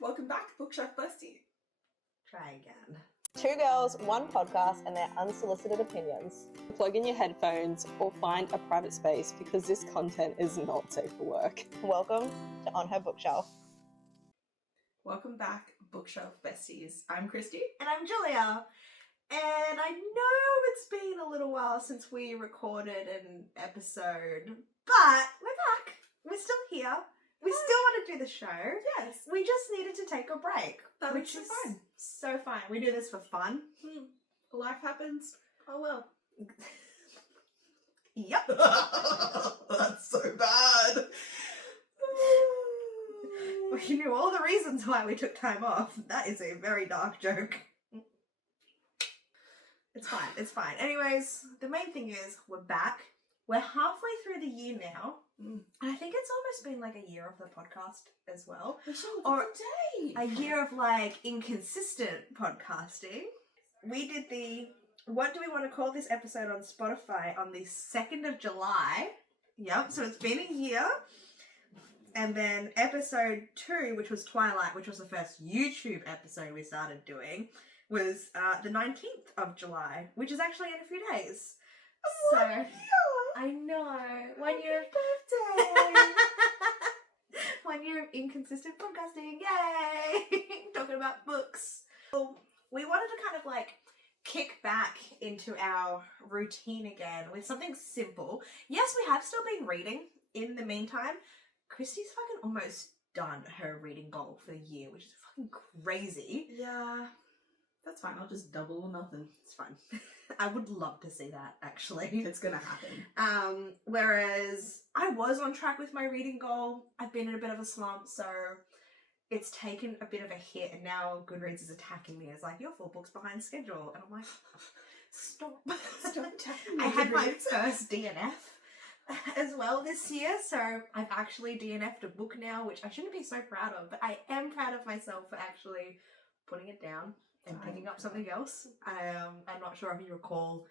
Welcome back, Bookshelf Bestie. Try again. Two girls, one podcast, and their unsolicited opinions. Plug in your headphones or find a private space because this content is not safe for work. Welcome to On Her Bookshelf. Welcome back, Bookshelf Besties. I'm Kristie. And I'm Julia. And I know it's been a little while since we recorded an episode, but we're back. We're still here. We still want to do the show. Yes. We just needed to take a break. Which is fine. So fine. We do this for fun. Life happens. Oh well. Yep. That's so bad. You knew all the reasons why we took time off. That is a very dark joke. It's fine. It's fine. Anyways, the main thing is we're back. We're halfway through the year now. And I think it's almost been like a year of the podcast as well. Or a year of like inconsistent podcasting. We did what do we want to call this episode on Spotify on the 2nd of July? Yep, so it's been a year. And then episode 2, which was Twilight, which was the first YouTube episode we started doing, was the 19th of July, which is actually in a few days. So I know. 1 year of birthday. 1 year of inconsistent podcasting. Yay! Talking about books. Well, we wanted to kind of like kick back into our routine again with something simple. Yes, we have still been reading in the meantime. Kristie's fucking almost done her reading goal for the year, which is fucking crazy. Yeah. That's fine. I'll just double or nothing. It's fine. I would love to see that, actually. It's gonna happen. Whereas I was on track with my reading goal. I've been in a bit of a slump, so it's taken a bit of a hit, and now Goodreads is attacking me. It's like, you're 4 books behind schedule. And I'm like, stop. Stop attacking me. I had my first DNF as well this year, so I've actually DNF'd a book now, which I shouldn't be so proud of, but I am proud of myself for actually putting it down and picking up something else. I'm not sure if you recall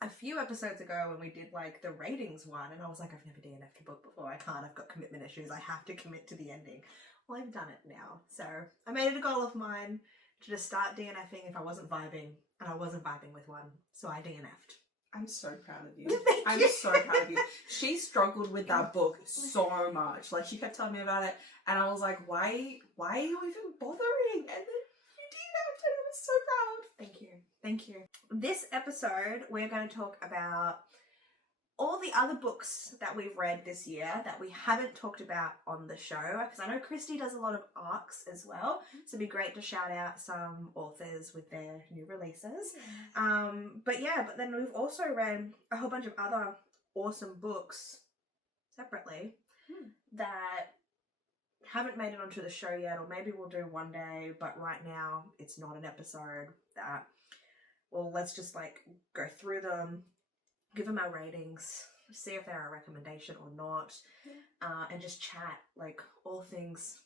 a few episodes ago when we did like the ratings one, and I was like, I've never DNF'd a book before. I can't. I've got commitment issues. I have to commit to the ending. Well, I've done it now. So I made it a goal of mine to just start DNFing if I wasn't vibing, and I wasn't vibing with one, so I DNF'd. I'm so proud of you. Thank I'm you. so proud of you. She struggled with that book so much. Like, she kept telling me about it, and I was like, why are you even bothering? And then you did it, and I was so proud. Thank you. Thank you. This episode, we're going to talk about all the other books that we've read this year that we haven't talked about on the show, because I know Kristie does a lot of arcs as well, so it'd be great to shout out some authors with their new releases. But then we've also read a whole bunch of other awesome books separately that haven't made it onto the show yet, or maybe we'll do one day, but right now it's not an episode that, well, let's just like go through them, give them our ratings, see if they're a recommendation or not, and just chat like all things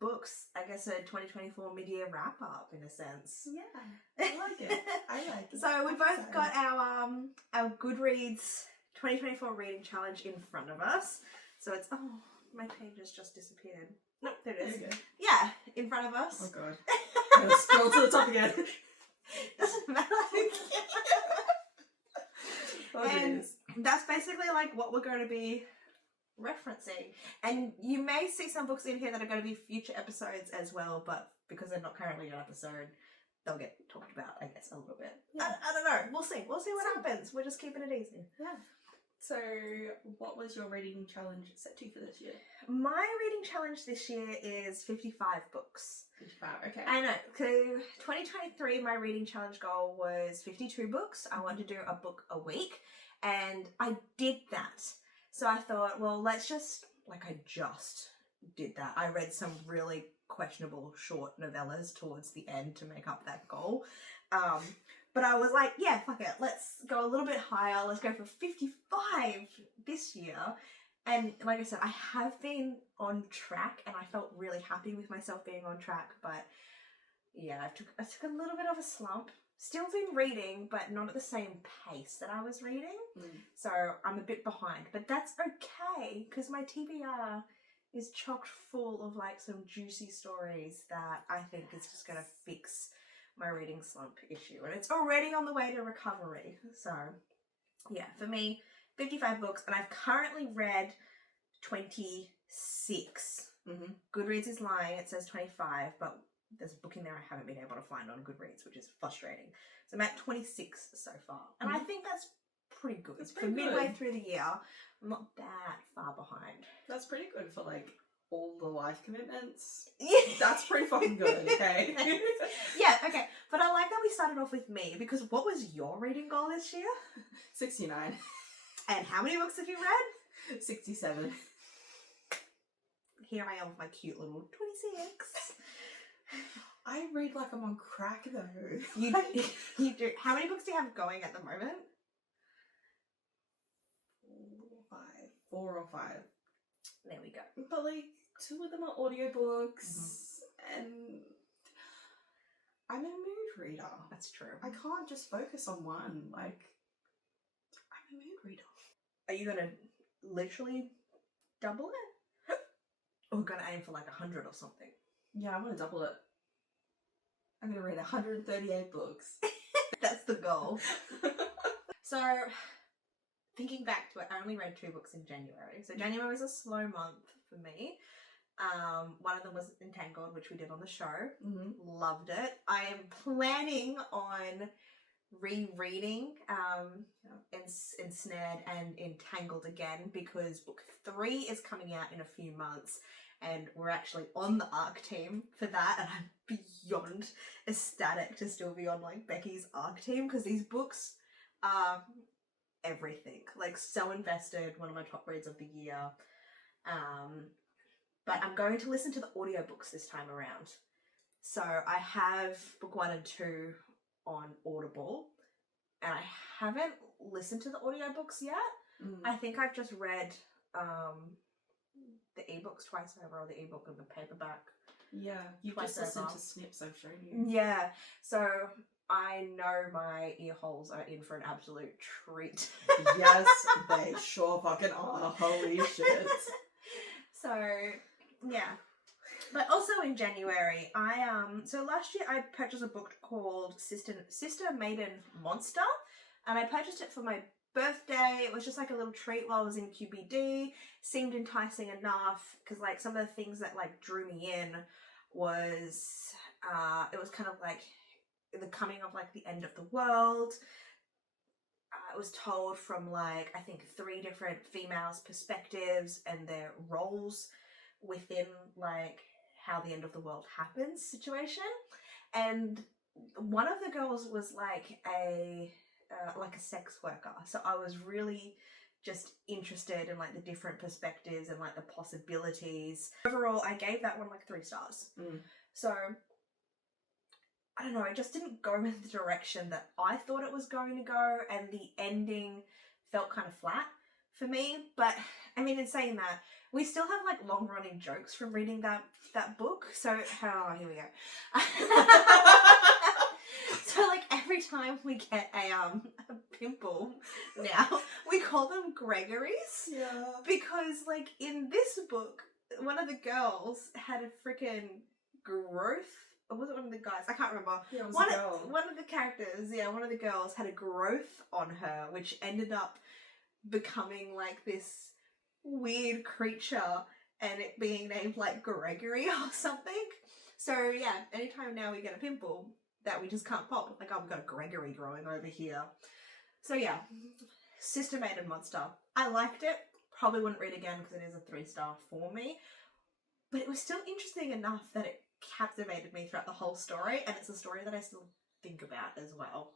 books. I guess a 2024 mid-year wrap-up in a sense. Yeah, I like it. I like it. So we both got our Goodreads 2024 reading challenge in front of us. So it's, oh, my page has just disappeared. Nope, there it is. There you go. Yeah, in front of us. Oh god. I'm gonna scroll to the top again. Doesn't matter. And that's basically like what we're going to be referencing. And you may see some books in here that are going to be future episodes as well, but because they're not currently an episode, they'll get talked about, I guess, a little bit. Yeah. I don't know. We'll see. We'll see what happens. We're just keeping it easy. Yeah. So, what was your reading challenge set to for this year? My reading challenge this year is 55 books. 55, okay. I know. So 2023, my reading challenge goal was 52 books. I wanted to do a book a week, and I did that. So I thought, well, I just did that. I read some really questionable short novellas towards the end to make up that goal. But I was like, yeah, fuck it. Let's go a little bit higher. Let's go for 55 this year. And like I said, I have been on track, and I felt really happy with myself being on track. But yeah, I took a little bit of a slump. Still been reading, but not at the same pace that I was reading. So I'm a bit behind. But that's okay, because my TBR is chocked full of like some juicy stories that I think is just going to fix my reading slump issue, and it's already on the way to recovery. So yeah, for me, 55 books, and I've currently read 26. Goodreads is lying, it says 25, but there's a book in there I haven't been able to find on Goodreads, which is frustrating. So I'm at 26 so far, and I think that's pretty good. It's for pretty midway good. through the year, I'm not that far behind. That's pretty good for like all the life commitments. Yeah. That's pretty fucking good, okay? Yeah, okay. But I like that we started off with me, because what was your reading goal this year? 69. And how many books have you read? 67. Here I am with my cute little 26. I read like I'm on crack though. You do. How many books do you have going at the moment? 4 or 5. There we go. But like 2 of them are audiobooks, and I'm a mood reader. That's true. I can't just focus on one. Like, I'm a mood reader. Are you gonna literally double it? Or gonna aim for like 100 or something? Yeah, I want to double it. I'm gonna read 138 books. That's the goal. So, thinking back to it, I only read 2 books in January. So January was a slow month for me. One of them was Entangled, which we did on the show. Loved it. I am planning on rereading Ensnared and Entangled again, because book 3 is coming out in a few months, and we're actually on the ARC team for that, and I'm beyond ecstatic to still be on like Becky's ARC team, because these books are everything. Like, so invested, one of my top reads of the year. But I'm going to listen to the audiobooks this time around. So I have book 1 and 2 on Audible, and I haven't listened to the audiobooks yet. I think I've just read the ebooks twice over, or the ebook and the paperback. Yeah, you Twice just listened over. to snips I've shown you. Yeah, so I know my ear holes are in for an absolute treat. Yes, they sure fucking are. Holy shit. So, yeah. But also in January, so last year I purchased a book called Sister Maiden Monster, and I purchased it for my birthday. It was just like a little treat while I was in QBD. Seemed enticing enough, because like some of the things that like drew me in was it was kind of like the coming of like the end of the world. It was told from like, I think 3 different females' perspectives and their roles within like how the end of the world happens situation. And one of the girls was like a sex worker, so I was really just interested in like the different perspectives and like the possibilities. Overall, I gave that one like 3 stars. So I don't know, it just didn't go in the direction that I thought it was going to go, and the ending felt kind of flat for me. But I mean, in saying that, we still have like long running jokes from reading that book. So here we go. So like every time we get a pimple now, we call them Gregory's. Yeah. Because like in this book, one of the girls had a freaking growth. Or was it one of the guys? I can't remember. Yeah, it was One a girl. of the characters, one of the girls had a growth on her, which ended up becoming like this weird creature, and it being named like Gregory or something. So yeah, anytime now we get a pimple that we just can't pop, like, oh, we've got a Gregory growing over here. So yeah, Sister Maiden Monster. I liked it. Probably wouldn't read again because it is a 3-star for me. But it was still interesting enough that it captivated me throughout the whole story, and it's a story that I still think about as well.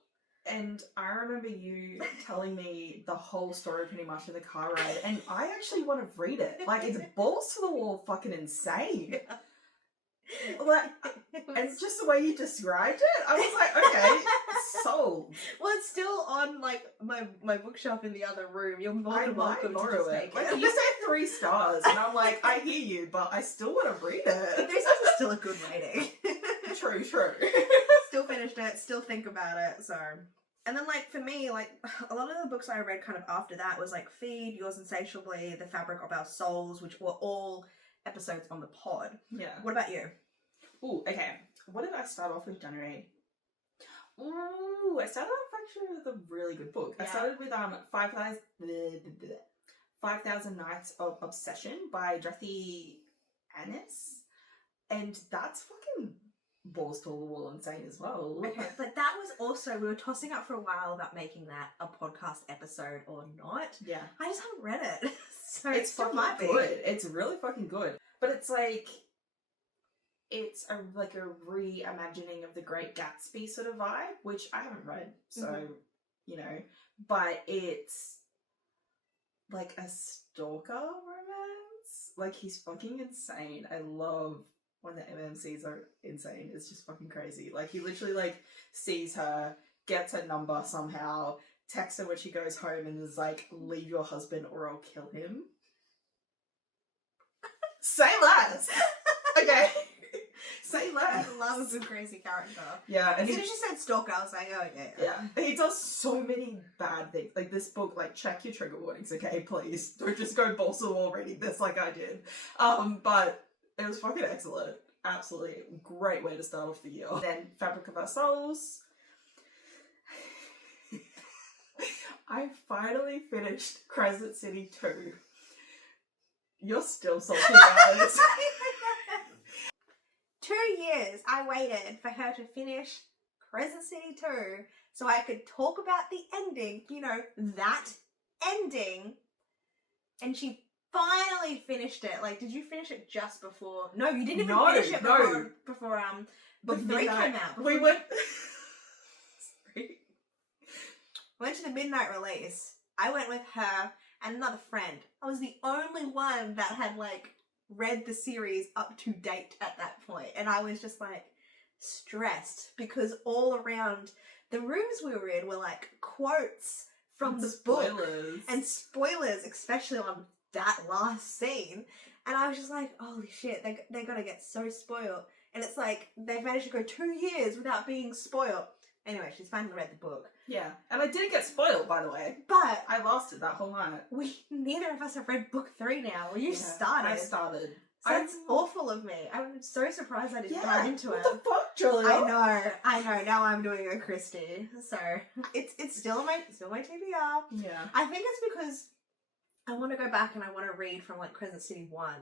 And I remember you telling me the whole story pretty much in the car ride, and I actually want to read it. Like, it's balls to the wall fucking insane. Like, and just the way you described it, I was like, okay, sold. Well, it's still on like my bookshelf in the other room. You're more I than might welcome to borrow just it. take Like, it. you said 3 stars, and I'm like, I hear you, but I still want to read it. 3 stars is still a good rating. True. Still finished it, still think about it, so. And then like for me, like a lot of the books I read kind of after that was like Feed, Yours Insatiably, The Fabric of Our Souls, which were all episodes on the pod. Yeah. What about you? Ooh, okay. What did I start off with January? Ooh, I started off actually with a really good book. I Yeah. started with 5,000 Nights of Obsession by Dorothy Annis. And that's fucking balls to the wall insane as well. Okay, but that was also, we were tossing up for a while about making that a podcast episode or not. Yeah. I just haven't read it. So It's still fucking might be. good. It's really fucking good. But it's like, it's a reimagining of the Great Gatsby sort of vibe, which I haven't read, so, you know, but it's like a stalker romance. Like, he's fucking insane. I love when the MMCs are insane. It's just fucking crazy. Like, he literally, like, sees her, gets her number somehow, texts her when she goes home, and is like, leave your husband or I'll kill him. Say less! Okay. Say less. I love a good crazy character. Yeah, and As soon as she said stalker, I was like, oh, yeah. yeah, he does so many bad things. Like, this book, like, check your trigger warnings, okay, please. Don't just go balls to the wall reading this like I did. But it was fucking excellent. Absolutely great way to start off the year. Then Fabric of Our Souls. I finally finished Crescent City 2. You're still salty about it. 2 years I waited for her to finish Crescent City 2 so I could talk about the ending, you know, that ending. And she finally finished it. Like, did you finish it just before? No, you didn't even finish it before Book 3 came out. We went... Sorry. Went to the midnight release. I went with her and another friend. I was the only one that had, like, read the series up to date at that point. And I was just, like, stressed because all around the rooms we were in were, like, quotes from the book. And spoilers, especially on that last scene. And I was just like, holy shit, they're gonna get so spoiled. And it's like, they've managed to go 2 years without being spoiled. Anyway, she's finally read the book. Yeah, and I didn't get spoiled, by the way. But I lasted that whole night. neither of us have read book 3 now. Well, you started. I started. So that's awful of me. I'm so surprised I didn't dive into it. What the fuck, Julia? I know. Now I'm doing a Kristie. So it's still on my TBR. Yeah. I think it's because I want to go back and I want to read from like Crescent City 1,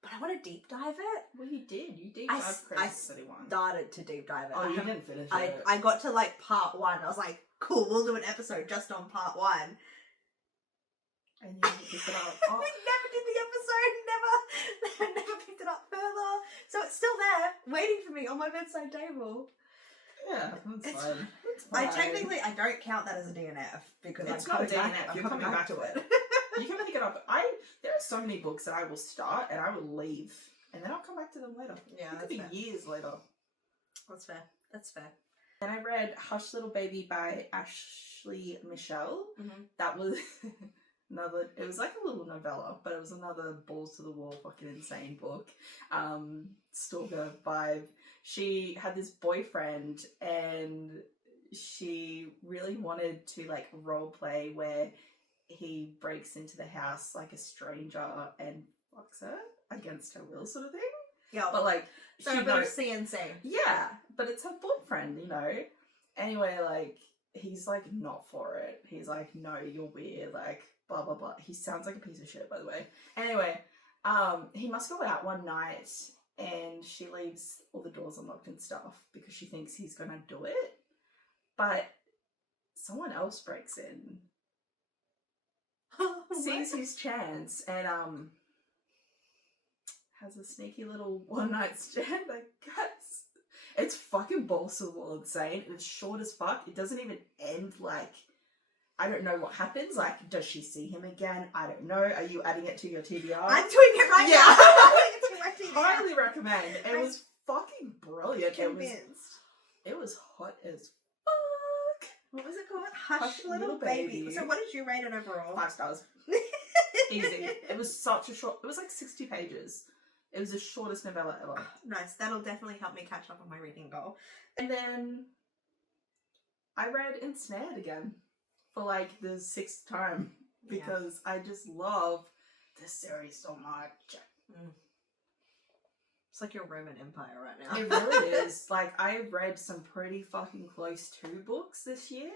but I want to deep dive it. Well, you did. You deep dived Crescent City 1. Started to deep dive it. Oh, you didn't finish it. I got to like part 1. I was like, cool, we'll do an episode just on part 1. And you never picked it up. Oh. We never did the episode. Never picked it up further. So it's still there, waiting for me on my bedside table. Yeah, that's fine. It's fine. I don't count that as a DNF because it's I'm not coming DNF. back. You're coming back to it. You can pick it up. There are so many books that I will start and I will leave, and then I'll come back to them later. Yeah, it could be years later. That's fair. That's fair. Then I read Hush Little Baby by Ashley Michelle. Mm-hmm. That was it was like a little novella, but it was another balls to the wall fucking insane book. Stalker vibe. She had this boyfriend and she really wanted to like role play where he breaks into the house like a stranger and fucks her against her will sort of thing. Yeah. But like, so a bit of CNC. Yeah, but it's her boyfriend, you know. Anyway, like, he's like not for it. He's like, no, you're weird, like, blah blah blah. He sounds like a piece of shit, by the way. Anyway, he must go out one night and she leaves all the doors unlocked and stuff because she thinks he's gonna do it. But someone else breaks in, sees his chance, and has a sneaky little one night stand, I guess. It's fucking balls to the wall insane. It's short as fuck. It doesn't even end like, I don't know what happens. Like, does she see him again? I don't know. Are you adding it to your TBR? I'm doing it right now. Highly recommend. It was fucking brilliant. Convinced. It was hot as fuck. What was it called? Hush Little Baby. So what did you rate it overall? 5 stars. Easy. It was such a short, it was like 60 pages. It was the shortest novella ever. Nice. That'll definitely help me catch up on my reading goal. And then I read Ensnared again for like the 6th time because I just love this series so much. It's like your Roman Empire right now. It really is. Like, I read some pretty fucking close to books this year,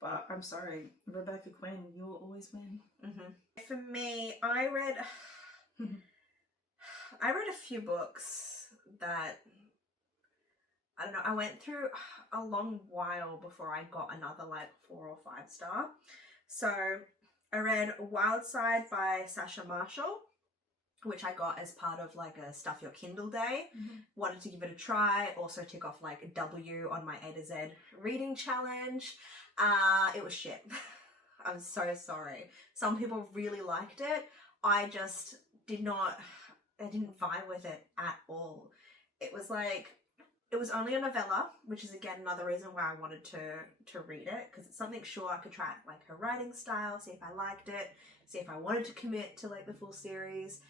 but I'm sorry, Rebecca Quinn, you'll always win. For me, I read a few books that, I don't know, I went through a long while before I got another like 4 or 5 star. So I read Wild Side by Sasha Marshall, which I got as part of like a Stuff Your Kindle day. Wanted to give it a try, also tick off like a W on my A to Z reading challenge. It was shit. I'm so sorry. Some people really liked it. I just didn't vibe with it at all. It was only a novella, which is again another reason why I wanted to read it, because it's something sure I could try like her writing style, see if I liked it, see if I wanted to commit to like the full series.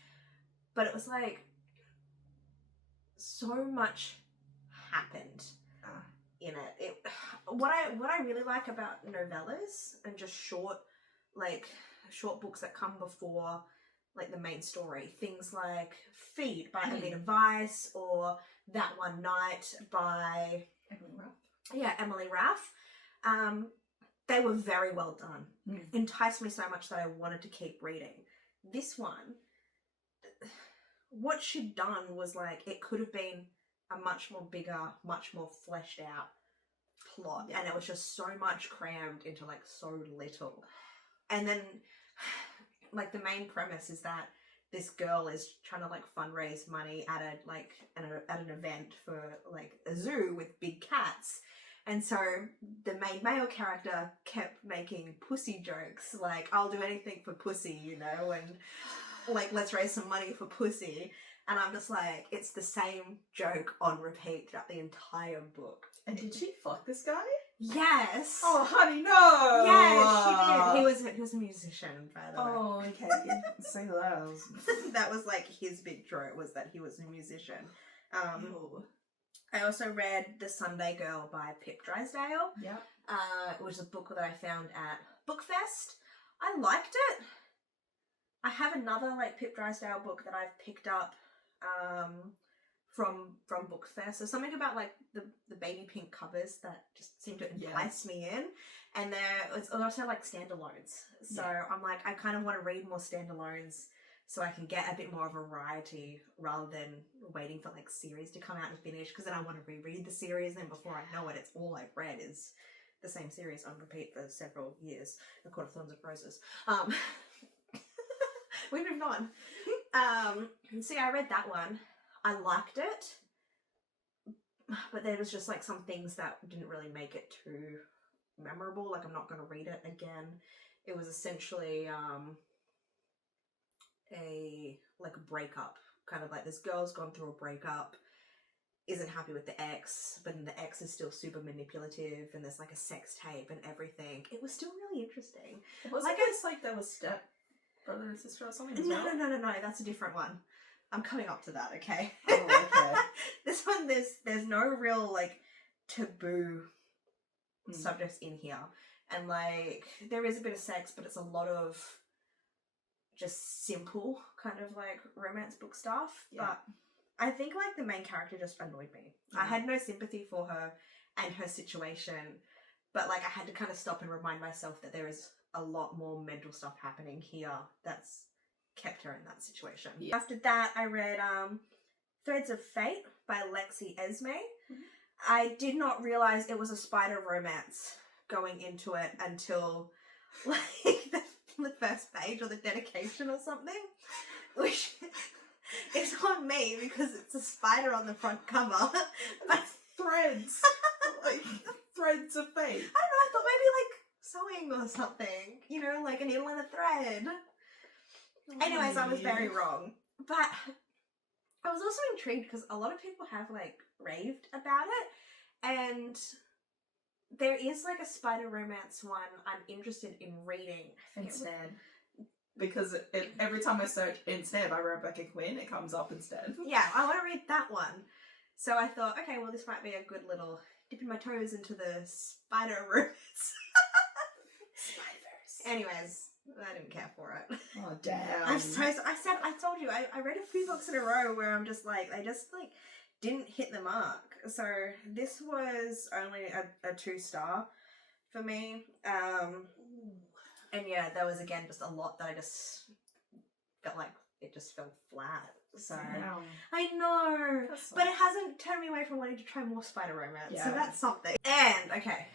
But it was like so much happened in it. What I really like about novellas and just short books that come before like the main story, things like Feed by Anita Weiss or That One Night by Emily Raff. They were very well done. Enticed me so much that I wanted to keep reading. This one, what she'd done was like, it could have been a much more bigger, much more fleshed out plot, and it was just so much crammed into like so little. And then like the main premise is that this girl is trying to like fundraise money at an event for like a zoo with big cats. And so the main male character kept making pussy jokes, like, I'll do anything for pussy, you know, and like, let's raise some money for pussy. And I'm just like, it's the same joke on repeat throughout the entire book. And did she fuck this guy? Yes. Oh, honey, no. Yes, she did. He was a musician, by the way. Oh, okay. Say that. That was like his big joke, was that he was a musician. Ew. I also read The Sunday Girl by Pip Drysdale. Yeah. It was a book that I found at Bookfest. I liked it. I have another like Pip Drysdale book that I've picked up from Bookfest. There's something about like the baby pink covers that just seem to entice me in. And there was also like standalones. So I'm like, I kind of want to read more standalones so I can get a bit more of a variety rather than waiting for like series to come out and finish, because then I want to reread the series, and before I know it, it's all I've read is the same series on repeat for several years. A Court of Thorns and Roses. We moved on. So yeah, I read that one. I liked it, but there was just like some things that didn't really make it too memorable. Like, I'm not going to read it again. It was essentially a breakup, kind of like this girl's gone through a breakup, isn't happy with the ex, but then the ex is still super manipulative, and there's like a sex tape and everything. It was still really interesting. Wasn't it like there was step brother and sister or something as well? No, that's a different one. I'm coming up to that, okay? Oh, okay. This one, there's no real like taboo subjects in here, and like there is a bit of sex, but it's a lot of just simple kind of like romance book stuff. But I think like the main character just annoyed me. I had no sympathy for her and her situation, but like I had to kind of stop and remind myself that there is a lot more mental stuff happening here that's kept her in that situation. After that, I read Threads of Fate by Lexi Esme. I did not realize it was a spider romance going into it until like the first page or the dedication or something, which is on me because it's a spider on the front cover. But Threads. Like, Threads of Fate. I don't know, I thought maybe like sewing or something, you know, like a needle and a thread. Anyways, I was very wrong. But I was also intrigued because a lot of people have like raved about it, and there is like a spider romance one I'm interested in reading. Instead. Because every time I search instead by Rebecca Quinn, it comes up instead. Yeah, I want to read that one. So I thought, okay, well, this might be a good little dipping my toes into the spider romance. Spiders. Anyways, I didn't care for it. Oh damn! I told you, I read a few books in a row where I'm just like, they just like didn't hit the mark. So this was only a 2-star for me. And yeah, there was again just a lot that I just felt like it just fell flat. So Damn. I know, That's but it hasn't turned me away from wanting to try more spider romance. So Yeah. that's something. And okay,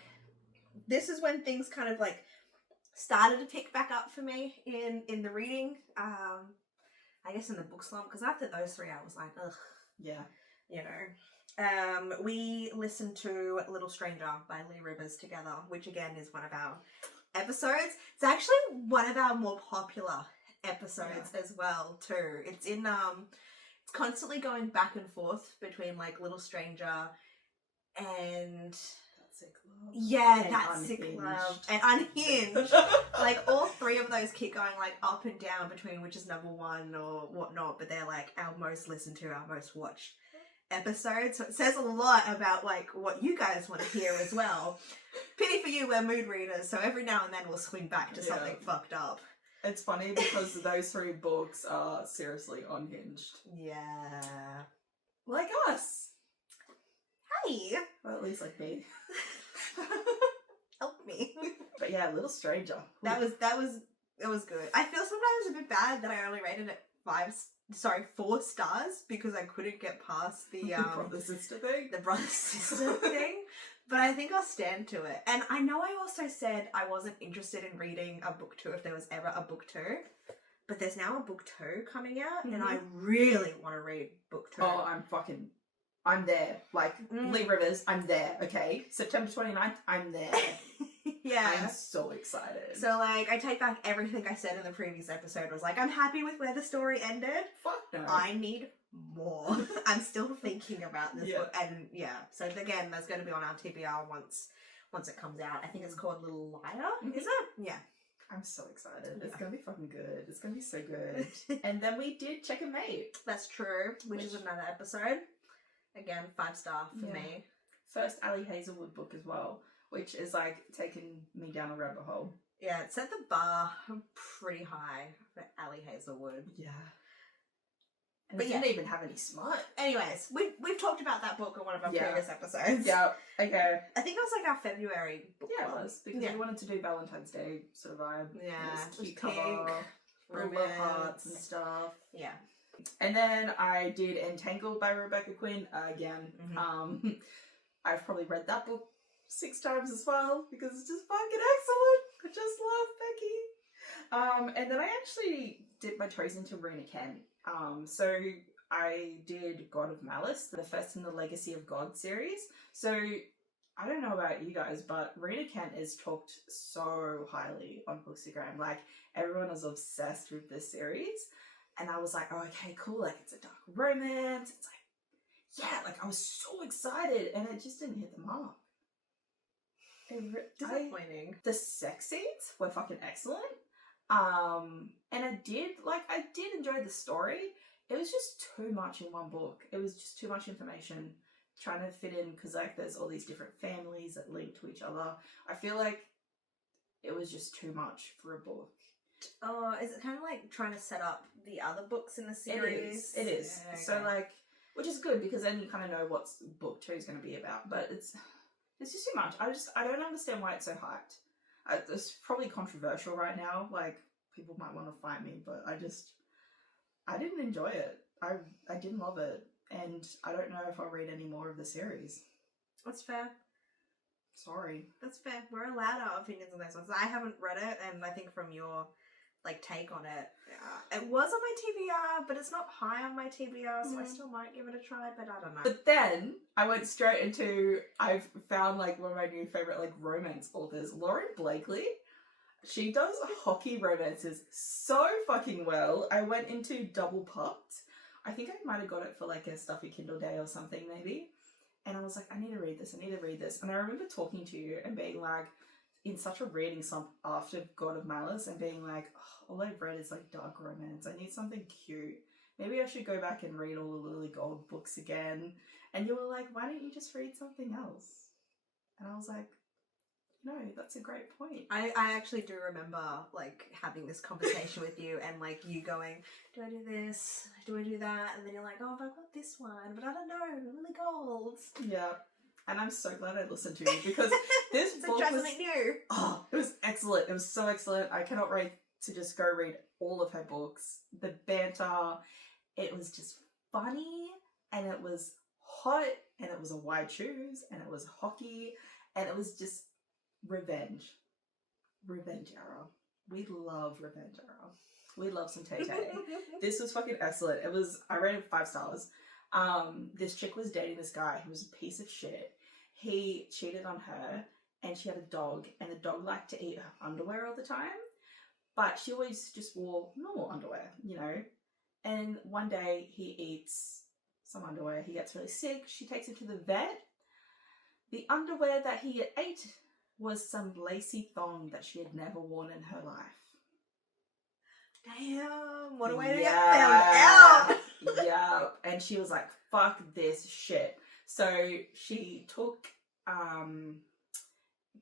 this is when things kind of like started to pick back up for me in the reading. I guess in the book slump, because after those 3 I was like, ugh. Yeah. You know. We listened to Little Stranger by Lee Rivers together, which again is one of our episodes. It's actually one of our more popular episodes as well too. It's in it's constantly going back and forth between like Little Stranger and That's Sick Love. yeah, And That's Sick Unhinged. Love and Unhinged. Like all 3 of those keep going like up and down between which is number 1 or whatnot, but they're like our most listened to, our most watched episodes. So it says a lot about like what you guys want to hear as well. Pity for you, we're mood readers, so every now and then we'll swing back to something fucked up. It's funny because those 3 books are seriously unhinged. Yeah. Like us. Hey, Well, at least like me. help me. But yeah, Little Stranger. It was good. I feel sometimes a bit bad that I only rated it 4 stars because I couldn't get past the brother-sister thing. the brother-sister thing. But I think I'll stand to it. And I know I also said I wasn't interested in reading a book 2 if there was ever a book 2. But there's now a book 2 coming out, and I really want to read book 2. Oh, I'm there. Like, Lee Rivers, I'm there, okay? September 29th, I'm there. Yeah. I'm so excited. So, like, I take back everything I said in the previous episode. I was like, I'm happy with where the story ended. Fuck no. I need more. I'm still thinking about this Yeah. book. And, yeah. So, again, that's going to be on our TBR once it comes out. I think it's called Little Liar, is it? Yeah. I'm so excited. It's gonna be fucking good. It's gonna be so good. And then we did Check and Mate. That's true, which is another episode. Again, 5-star for me. First Ali Hazelwood book as well, which is like taking me down a rabbit hole. Yeah, it set the bar pretty high for Ali Hazelwood. Yeah. And But it didn't even have any smut. Anyways, we've talked about that book on one of our previous episodes. Yeah, okay. I think it was like our February book Yeah, club. it was. Because we wanted to do Valentine's Day sort of vibe. Yeah, It was cute pink, cover, real love romance. hearts and stuff. Yeah. And then I did Entangled by Rebecca Quinn again. I've probably read that book 6 times as well because it's just fucking excellent. I just love Becky. And then I actually dipped my toes into Rena Kent. So I did God of Malice, the first in the Legacy of God series. So I don't know about you guys, but Rena Kent is talked so highly on Bookstagram. Like, everyone is obsessed with this series. And I was like, oh, okay, cool. Like, it's a dark romance. It's like, yeah, like, I was so excited. And it just didn't hit the mark. Disappointing. The sex scenes were fucking excellent. And I did enjoy the story. It was just too much in one book. It was just too much information trying to fit in because, like, there's all these different families that link to each other. I feel like it was just too much for a book. Oh, is it kind of like trying to set up the other books in the series? It is. Yeah, okay. So, like, which is good because then you kind of know what book 2 is going to be about. But it's just too much. I don't understand why it's so hyped. It's probably controversial right now. Like, people might want to fight me, but I didn't enjoy it. I didn't love it. And I don't know if I'll read any more of the series. That's fair. Sorry. That's fair. We're allowed our opinions on those ones. I haven't read it, and I think from your like take on it, it was on my TBR, but it's not high on my TBR, so I still might give it a try. But I don't know. But then I went straight into, I've found like one of my new favorite like romance authors, Lauren Blakely. She does hockey romances so fucking well. I went into Double Pupped. I think I might have got it for like a stuffy Kindle day or something maybe. And I was like, I need to read this. And I remember talking to you and being like, in such a reading slump after God of Malice and being like, oh, all I've read is like dark romance. I need something cute. Maybe I should go back and read all the Lily Gold books again. And you were like, why don't you just read something else? And I was like, No, that's a great point. I actually do remember like having this conversation with you and like you going, do I do this? Do I do that? And then you're like, oh, I've got this one, but I don't know, Lily Golds. Yeah. And I'm so glad I listened to you because this book try was something new. Oh, it was excellent. It was so excellent. I cannot wait to just go read all of her books. The banter, it was just funny and it was hot and it was a wide shoes and it was hockey and it was just revenge. Revenge era. We love revenge era. We love some Tay Tay. This was fucking excellent. I rated it 5 stars. This chick was dating this guy who was a piece of shit. He cheated on her and she had a dog and the dog liked to eat her underwear all the time. But she always just wore normal underwear, you know. And one day he eats some underwear. He gets really sick. She takes him to the vet. The underwear that he had ate was some lacy thong that she had never worn in her life. Damn, what a way to get found out. Yeah. And she was like, fuck this shit. So she took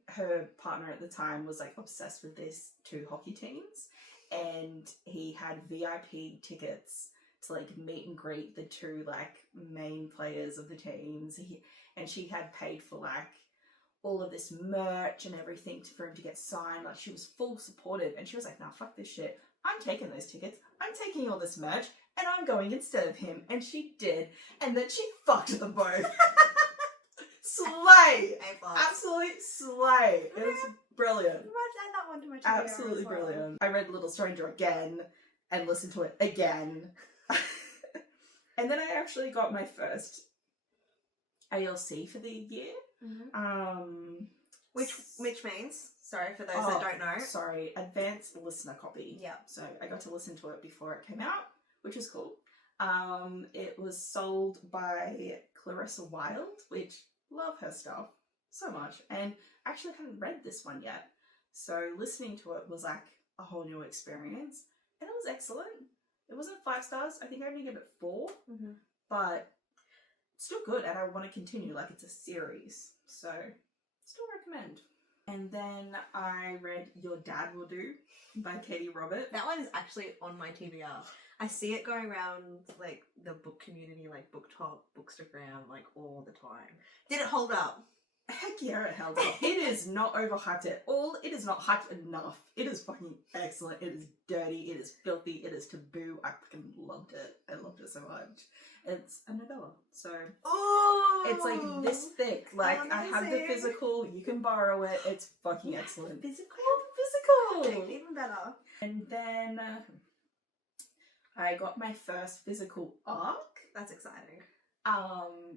her partner at the time was like obsessed with these 2 hockey teams and he had VIP tickets to like meet and greet the 2 like main players of the teams. And she had paid for like all of this merch and everything for him to get signed. Like she was full supportive and she was like, nah, fuck this shit. I'm taking those tickets. I'm taking all this merch and I'm going instead of him. And she did. And then she fucked them both. Slay! Absolutely slay. It was brilliant. You might add that one to my TBR Absolutely as well. brilliant. I read Little Stranger again and listened to it again. And then I actually got my first ALC for the year. Mm-hmm. Which means, sorry for those that don't know. Sorry, advanced listener copy. Yeah. So I got to listen to it before it came out, which was cool. It was sold by Clarissa Wilde, which love her stuff so much, and actually haven't read this one yet. So listening to it was like a whole new experience, and it was excellent. It wasn't 5 stars. I think I only gave it 4, but still good, and I want to continue. Like it's a series, so still recommend. And then I read Your Dad Will Do by Katie Robert. That one is actually on my TBR. I see it going around like the book community, like BookTok, Bookstagram, like all the time. Did it hold up? Heck yeah, it held up. It is not overhyped at all. It is not hyped enough. It is fucking excellent. It is dirty. It is filthy. It is taboo. I fucking loved it. I loved it so much. It's a novella, so it's like this thick. Like I have the physical. You can borrow it. It's fucking excellent. Physical. Even better. And then I got my first physical arc. That's exciting.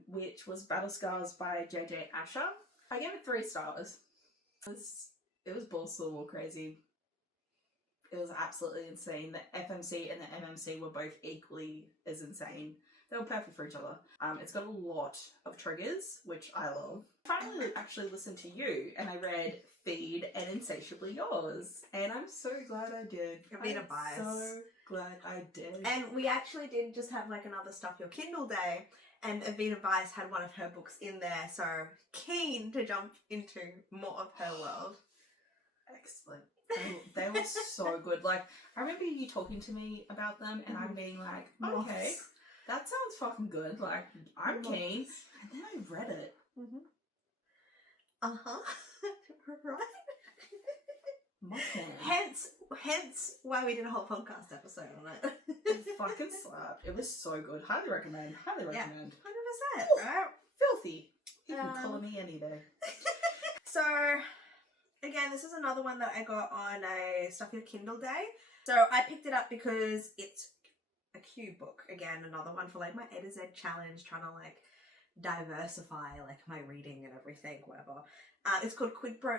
Which was Battle Scars by JJ Asher. I gave it 3 stars. It was balls to the wall crazy. It was absolutely insane. The FMC and the MMC were both equally as insane. They were perfect for each other. It's got a lot of triggers, which I love. I finally actually listened to you, and I read Feed and Insatiably Yours, and I'm so glad I did. Avita Bias. So glad I did. And we actually did just have like another Stuff Your Kindle day, and Avita Bias had one of her books in there, so keen to jump into more of her world. Excellent. They were so good. Like, I remember you talking to me about them, and I'm being like, okay, that sounds fucking good. Like, I'm keen. And then I read it. Right. Muffin. Hence why we did a whole podcast episode on it. It fucking slapped. It was so good. Highly recommend. Highly recommend. 100%, right? Filthy. You can call me any day. So, again, this is another one that I got on a Stuff Your Kindle day. So I picked it up because it's a cute book. Again, another one for like my A to Z challenge, trying to like diversify like my reading and everything, whatever. It's called Quid Pro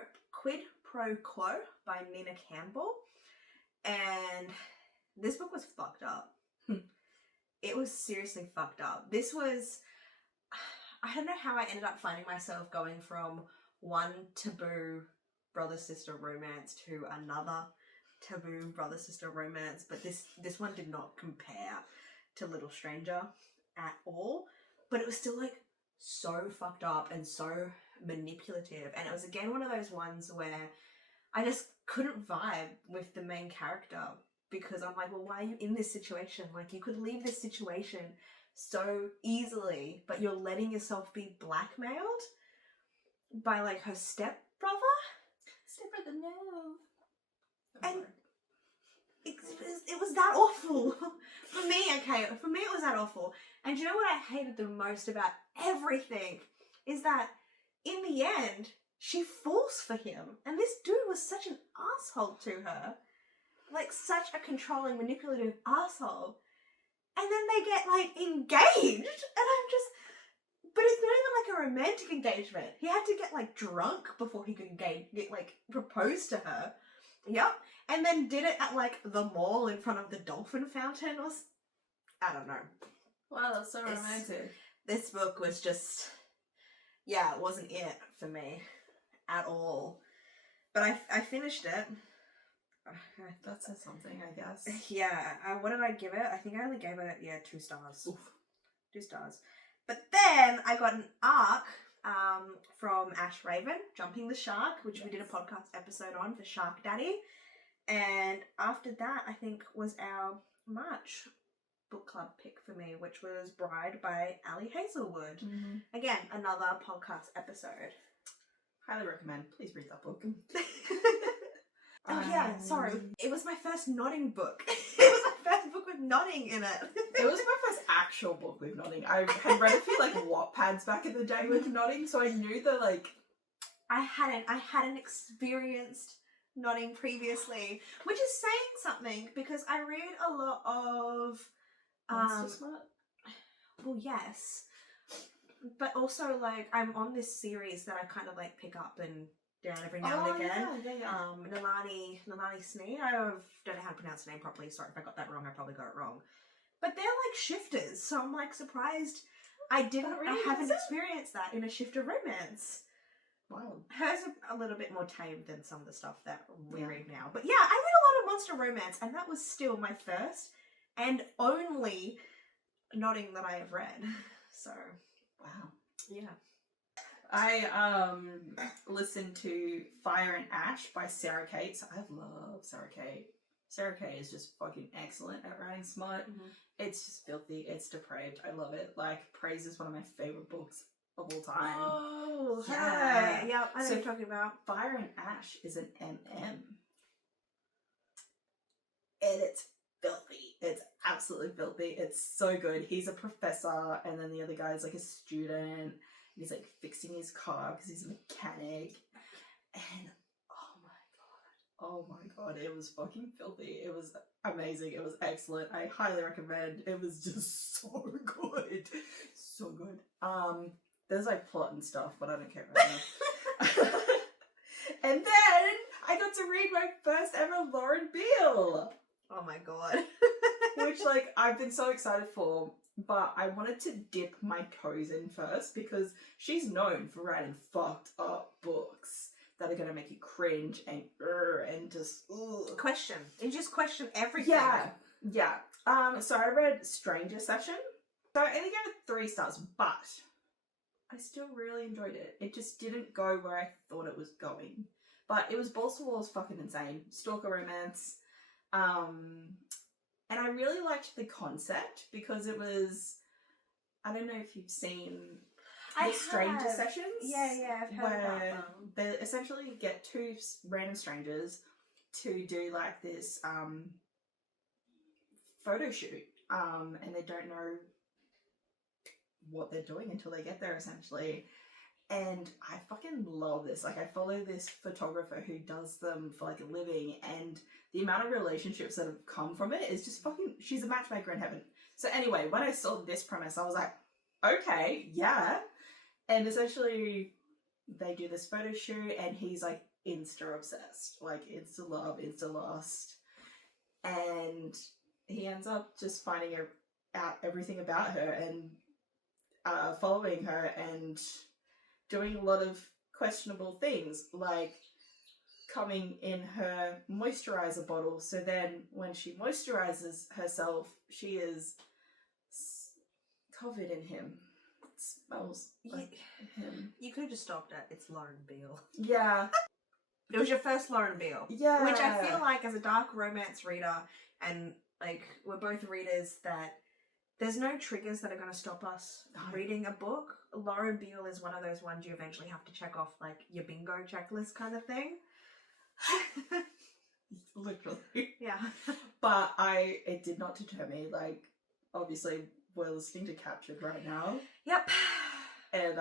Quo by Nina Campbell. And this book was fucked up. It was seriously fucked up. This was, I don't know how I ended up finding myself going from one taboo brother-sister romance to another taboo brother-sister romance, but this one did not compare to Little Stranger at all, but it was still like so fucked up and so manipulative, and it was again one of those ones where I just couldn't vibe with the main character, because I'm like, well, why are you in this situation? Like, you could leave this situation so easily, but you're letting yourself be blackmailed by like her stepbrother. Stepbrother, no. And it was that awful. For me, it was that awful. And you know what I hated the most about everything is that in the end, she falls for him. And this dude was such an asshole to her. Like, such a controlling, manipulative asshole. And then they get, like, engaged. And I'm just... But it's not even like a romantic engagement. He had to get, like, drunk before he could propose to her. Yep. And then did it at, like, the mall in front of the dolphin fountain or... I don't know. Wow, that's so romantic. This book was just... Yeah, it wasn't it for me at all. But I finished it. That says something, I guess. Yeah. What did I give it? I think I only gave it, 2 stars. Oof. 2 stars. But then I got an arc from Ash Raven, Jumping the Shark, which we did a podcast episode on for Shark Daddy. And after that, I think, was our March book club pick for me, which was Bride by Ali Hazelwood. Mm-hmm. Again, another podcast episode. Highly recommend. Please read that book. Oh yeah, sorry. It was my first nodding book. It was my first book with nodding in it. It was my first actual book with nodding. I had read a few like Wattpads back in the day with nodding, so I knew the like. I hadn't experienced nodding previously, which is saying something because I read a lot of. Monster Smart? Well, yes, but also like I'm on this series that I kind of like pick up and down every now and again. Yeah. Nalani Sneed. I don't know how to pronounce the name properly. Sorry if I got that wrong. I probably got it wrong. But they're like shifters, so I'm like surprised I haven't experienced that in a shifter romance. Wow. Hers are a little bit more tame than some of the stuff that we read now. But yeah, I read a lot of monster romance, and that was still my first and only nodding that I have read. So, wow. Yeah. I listened to Fire and Ash by Sarah Kate. I love Sarah Kate. Sarah Kate is just fucking excellent at writing smut. Mm-hmm. It's just filthy. It's depraved. I love it. Like, Praise is one of my favorite books of all time. Oh, yeah. Hey. Yeah, I know what you're talking about. Fire and Ash is an MM. And it's filthy. It's absolutely filthy. It's so good. He's a professor, and then the other guy's like a student. He's like fixing his car because he's a mechanic. And oh my god, it was fucking filthy. It was amazing. It was excellent. I highly recommend. It was just so good. So good. There's like plot and stuff, but I don't care right now. And then I got to read my first ever Lauren Beale. Oh my god. Which like I've been so excited for. But I wanted to dip my toes in first because she's known for writing fucked up books that are going to make you cringe and just question. You just question everything. Yeah. So I read Stranger Session. So I only gave it 3 stars, but I still really enjoyed it. It just didn't go where I thought it was going. But it was balls to walls fucking insane. Stalker romance. And I really liked the concept because it was, I don't know if you've seen the Stranger Sessions. Yeah, I've heard about them. They essentially get 2 random strangers to do like this photo shoot. And they don't know what they're doing until they get there essentially. And I fucking love this. Like, I follow this photographer who does them for like a living, and the amount of relationships that have come from it is just fucking, she's a matchmaker in heaven. So anyway, when I saw this premise, I was like, okay, yeah. And essentially they do this photo shoot and he's like Insta obsessed, like Insta love, Insta lust. And he ends up just finding out everything about her and following her and doing a lot of questionable things, like coming in her moisturizer bottle. So then when she moisturizes herself, she is covered in him. It smells like him. You could have just stopped at it's Lauren Beale. Yeah. It was your first Lauren Beale. Yeah. Which I feel like as a dark romance reader, and like we're both readers, that there's no triggers that are going to stop us reading a book. Lauren Beale is one of those ones you eventually have to check off like your bingo checklist kind of thing. Literally. Yeah. But it did not deter me. Like, obviously, we're listening to Captured right now. Yep. And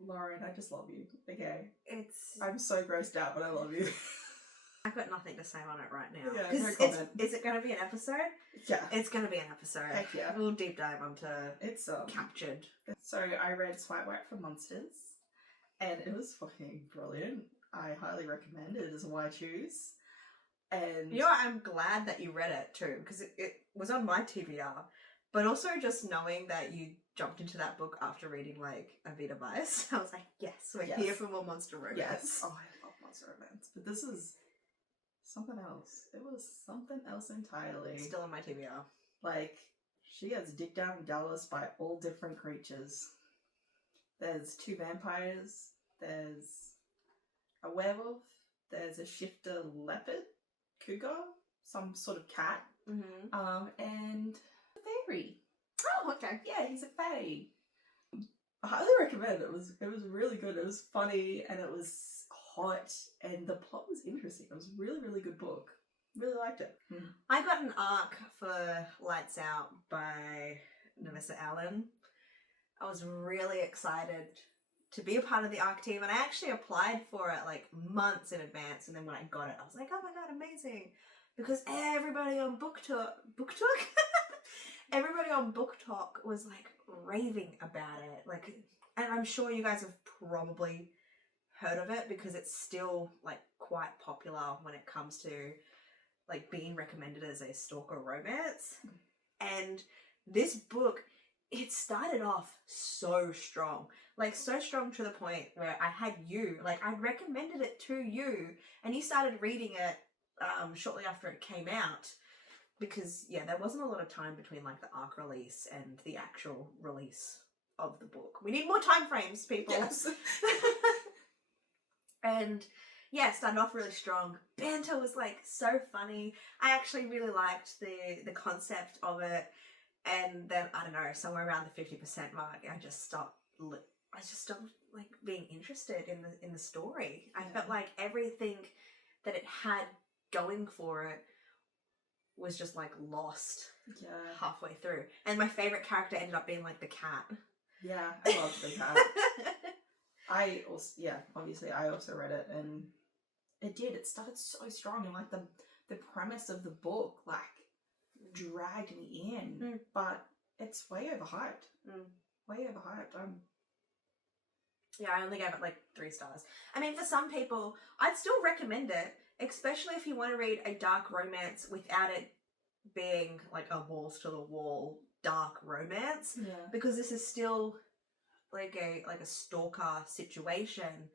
Lauren, I just love you. Okay. I'm so grossed out, but I love you. I've got nothing to say on it right now. Yeah, no comment. Is it going to be an episode? Yeah. It's going to be an episode. Heck yeah. We'll deep dive onto It's Captured. So I read Swipe Whack for Monsters, and it was fucking brilliant. I highly recommend it as a Why Choose. And You know what? I'm glad that you read it too, because it was on my TBR. But also just knowing that you jumped into that book after reading like Avita Vice, I was like, yes, we're here for more monster romance. Yes. Oh, I love monster romance. But this is something else. It was something else entirely. Still on my TBR. Like, she gets dicked down in Dallas by all different creatures. There's 2 vampires, there's a werewolf, there's a shifter leopard, cougar, some sort of cat, Mm-hmm. and a fairy. Oh, okay. Yeah, he's a fae. I highly recommend it. It was really good. It was funny and it was hot and the plot was interesting. It was a really, really good book. Really liked it. I got an arc for Lights Out by Navissa Allen. I was really excited to be a part of the arc team, and I actually applied for it like months in advance, and then when I got it I was like, oh my god, amazing, because everybody on Book Talk everybody on Book Talk was like raving about it, like, and I'm sure you guys have probably heard of it because it's still like quite popular when it comes to like being recommended as a stalker romance. And this book, it started off so strong, like so strong to the point where I had you, like I recommended it to you and you started reading it shortly after it came out, because yeah, there wasn't a lot of time between like the arc release and the actual release of the book. We need more time frames, people. Yes. And yeah, it started off really strong. Banter was like so funny. I actually really liked the concept of it. And then, I don't know, somewhere around the 50% mark, I just stopped like being interested in the story. I felt like everything that it had going for it was just like lost halfway through. And my favorite character ended up being like the cat. Yeah, I loved the cat. Obviously I also read it and it started so strong, and like the premise of the book like dragged me in, but it's way overhyped. Way overhyped. Yeah, I only gave it like 3 stars. I mean, for some people, I'd still recommend it, especially if you want to read a dark romance without it being like a balls to the wall dark romance, because this is still like a stalker situation,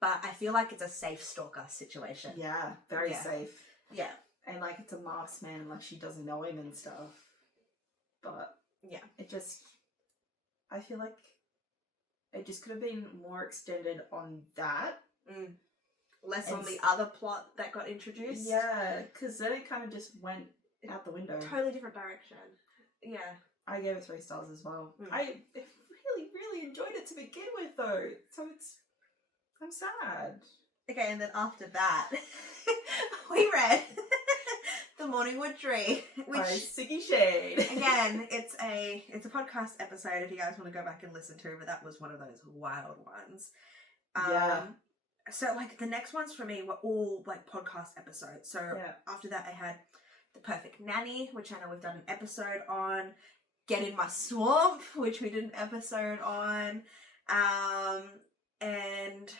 but I feel like it's a safe stalker situation. Yeah, very safe. Yeah. And like it's a masked man and like she doesn't know him and stuff. But yeah, I feel like it just could have been more extended on that. Less on the other plot that got introduced. Yeah, because then it kind of just went out the window. Totally different direction. Yeah. I gave it 3 stars as well. I really, really enjoyed it to begin with though. So I'm sad. Okay, and then after that, we read The Morningwood Tree, which by Siggy Shade. Again, it's a podcast episode if you guys want to go back and listen to, but that was one of those wild ones. So like the next ones for me were all like podcast episodes. So after that I had The Perfect Nanny, which I know we've done an episode on. Get in My Swamp, which we did an episode on. And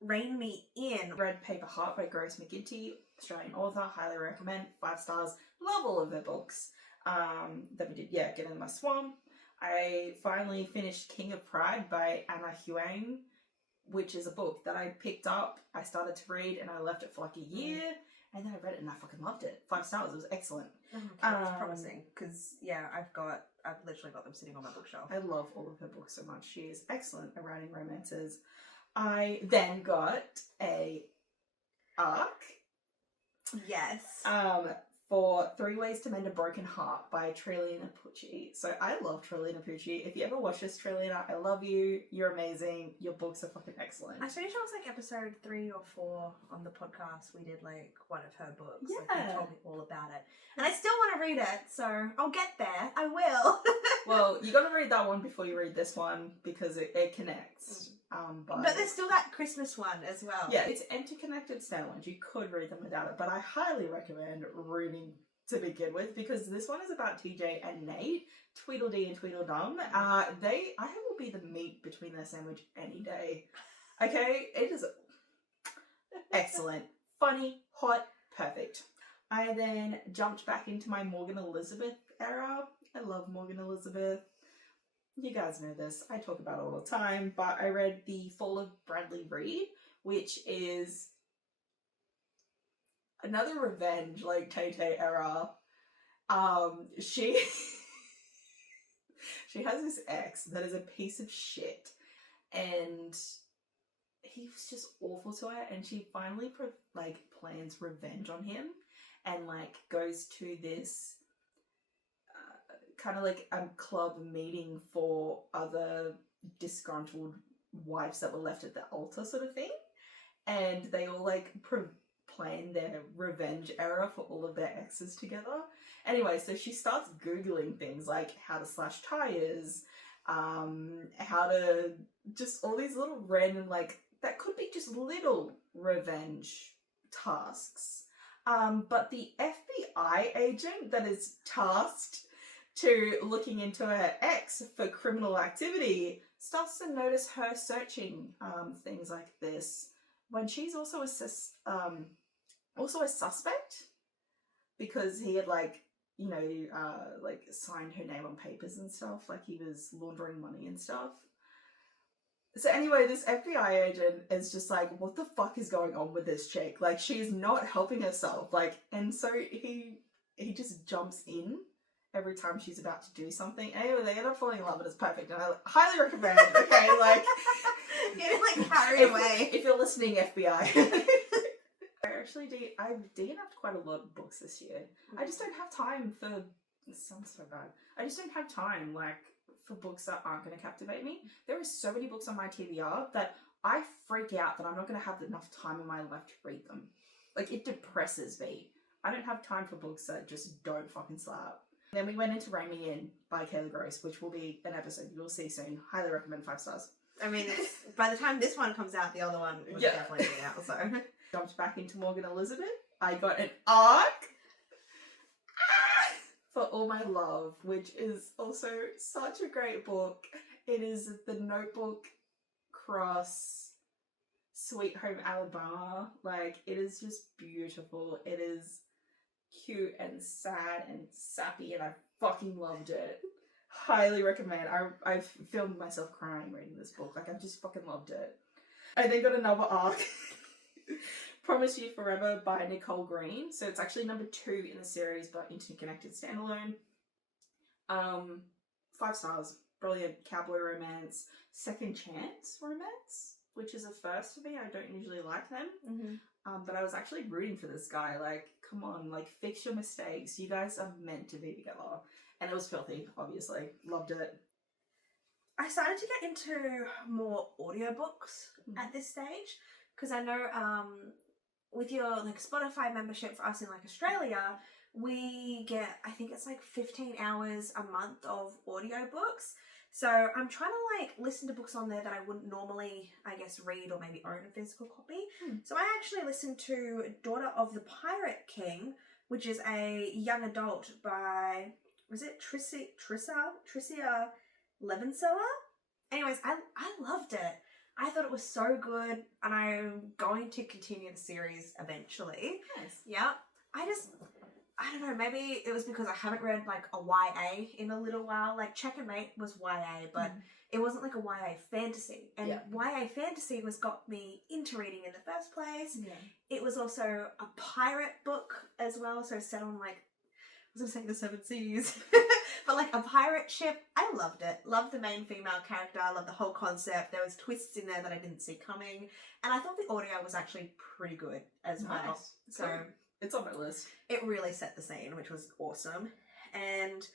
Rein Me In. Red Paper Heart by Grace McGinty, Australian author, highly recommend, 5 stars, love all of her books. Then we did, Get in My Swamp. I finally finished King of Pride by Anna Huang, which is a book that I picked up, I started to read, and I left it for like a year, And then I read it and I fucking loved it. 5 stars. It was excellent. Okay, that's promising. Because, yeah, I've literally got them sitting on my bookshelf. I love all of her books so much. She is excellent at writing romances. I then got a arc. Yes. For 3 Ways to Mend a Broken Heart by Trilliana Pucci. So I love Trilliana Pucci. If you ever watch this, Trilliana, I love you. You're amazing. Your books are fucking excellent. I finished it was like episode 3 or 4 on the podcast. We did like one of her books. Yeah. Like, you told me all about it. And I still want to read it, so I'll get there. I will. Well, you got to read that one before you read this one because it connects. But there's still that Christmas one as well. Yeah, it's interconnected standalones. You could read them without it, but I highly recommend reading to begin with because this one is about TJ and Nate, Tweedledee and Tweedledum. I will be the meat between their sandwich any day. Okay, it is excellent, funny, hot, perfect. I then jumped back into my Morgan Elizabeth era. I love Morgan Elizabeth. You guys know this. I talk about it all the time, but I read The Fall of Bradley Reed, which is another revenge, like Tay-Tay era. She has this ex that is a piece of shit, and he was just awful to her, and she finally plans revenge on him, and goes to this kind of club meeting for other disgruntled wives that were left at the altar sort of thing, and they all plan their revenge era for all of their exes together. Anyway, so she starts googling things like how to slash tires, how to just all these little random that could be just little revenge tasks, but the FBI agent that is tasked to looking into her ex for criminal activity starts to notice her searching things like this when she's also a suspect because he had signed her name on papers and stuff, like he was laundering money and stuff. So anyway, this FBI agent is just like, what the fuck is going on with this chick? She's not helping herself. And so he just jumps in every time she's about to do something. Anyway, they end up falling in love and it's perfect. And I highly recommend, okay? You're carried away. If you're listening, FBI. I've DNF'd quite a lot of books this year. I just don't have time for, this sounds so bad. I just don't have time, for books that aren't going to captivate me. There are so many books on my TBR that I freak out that I'm not going to have enough time in my life to read them. It depresses me. I don't have time for books that just don't fucking slap. Then we went into Rein Me In by Kayla Gross, which will be an episode you'll see soon. Highly recommend, 5 stars. I mean, by the time this one comes out, the other one will definitely be out, so. Jumped back into Morgan Elizabeth. I got an arc for All My Love, which is also such a great book. It is the Notebook cross Sweet Home Alabama. It is just beautiful. It is cute and sad and sappy, and I fucking loved it. Highly recommend. I've filmed myself crying reading this book. I've just fucking loved it. I then got another arc, Promise You Forever by Nicole Green. So it's actually number 2 in the series, but interconnected standalone. 5 stars. Brilliant cowboy romance. Second chance romance, which is a first for me. I don't usually like them. Mm-hmm. But I was actually rooting for this guy. Come on, fix your mistakes. You guys are meant to be together. And it was filthy, obviously. Loved it. I started to get into more audiobooks at this stage because I know with your Spotify membership for us in Australia, we get, I think it's 15 hours a month of audiobooks. So I'm trying to listen to books on there that I wouldn't normally, I guess, read or maybe own a physical copy. So I actually listened to Daughter of the Pirate King, which is a young adult by, was it Tricia Levenseller? Anyways, I loved it. I thought it was so good, and I'm going to continue the series eventually. Nice. Yeah. I don't know, maybe it was because I haven't read like a YA in a little while. Like Checkmate was YA, but it wasn't like a YA fantasy. And YA fantasy was got me into reading in the first place. Yeah. It was also a pirate book as well, so set on like, I was gonna say the Seven Seas, but like a pirate ship. I loved it. Loved the main female character. I loved the whole concept. There was twists in there that I didn't see coming, and I thought the audio was actually pretty good as well. So it's on my list. It really set the scene, which was awesome. And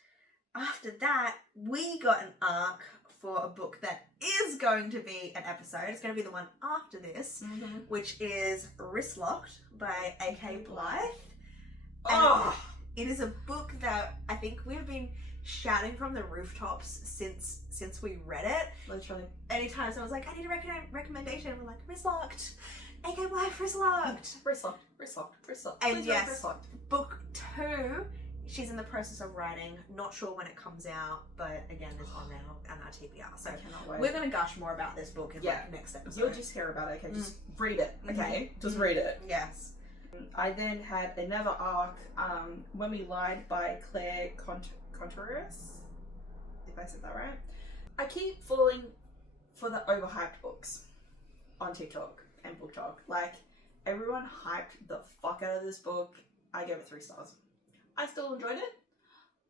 after that, we got an arc for a book that is going to be an episode. It's going to be the one after this, which is Wristlocked by A.K. Blythe. Oh! It is a book that I think we've been shouting from the rooftops since we read it. Literally. Anytime someone's like, I need a recommendation, we're like, Wristlocked. A.K. Blythe, Wristlocked. Wristlocked. And Please yes, Wristlocked. book 2, she's in the process of writing. Not sure when it comes out, but again, it's on our TBR. So I cannot wait. we're going to gush more about this book in like next episode. You'll just hear about it, okay? Just read it, okay? Just read it. Yes. I then had another arc, When We Lied by Claire Contreras, if I said that right. I keep falling for the overhyped books on TikTok and Book Talk. Like, everyone hyped the fuck out of this book. I gave it 3 stars. I still enjoyed it.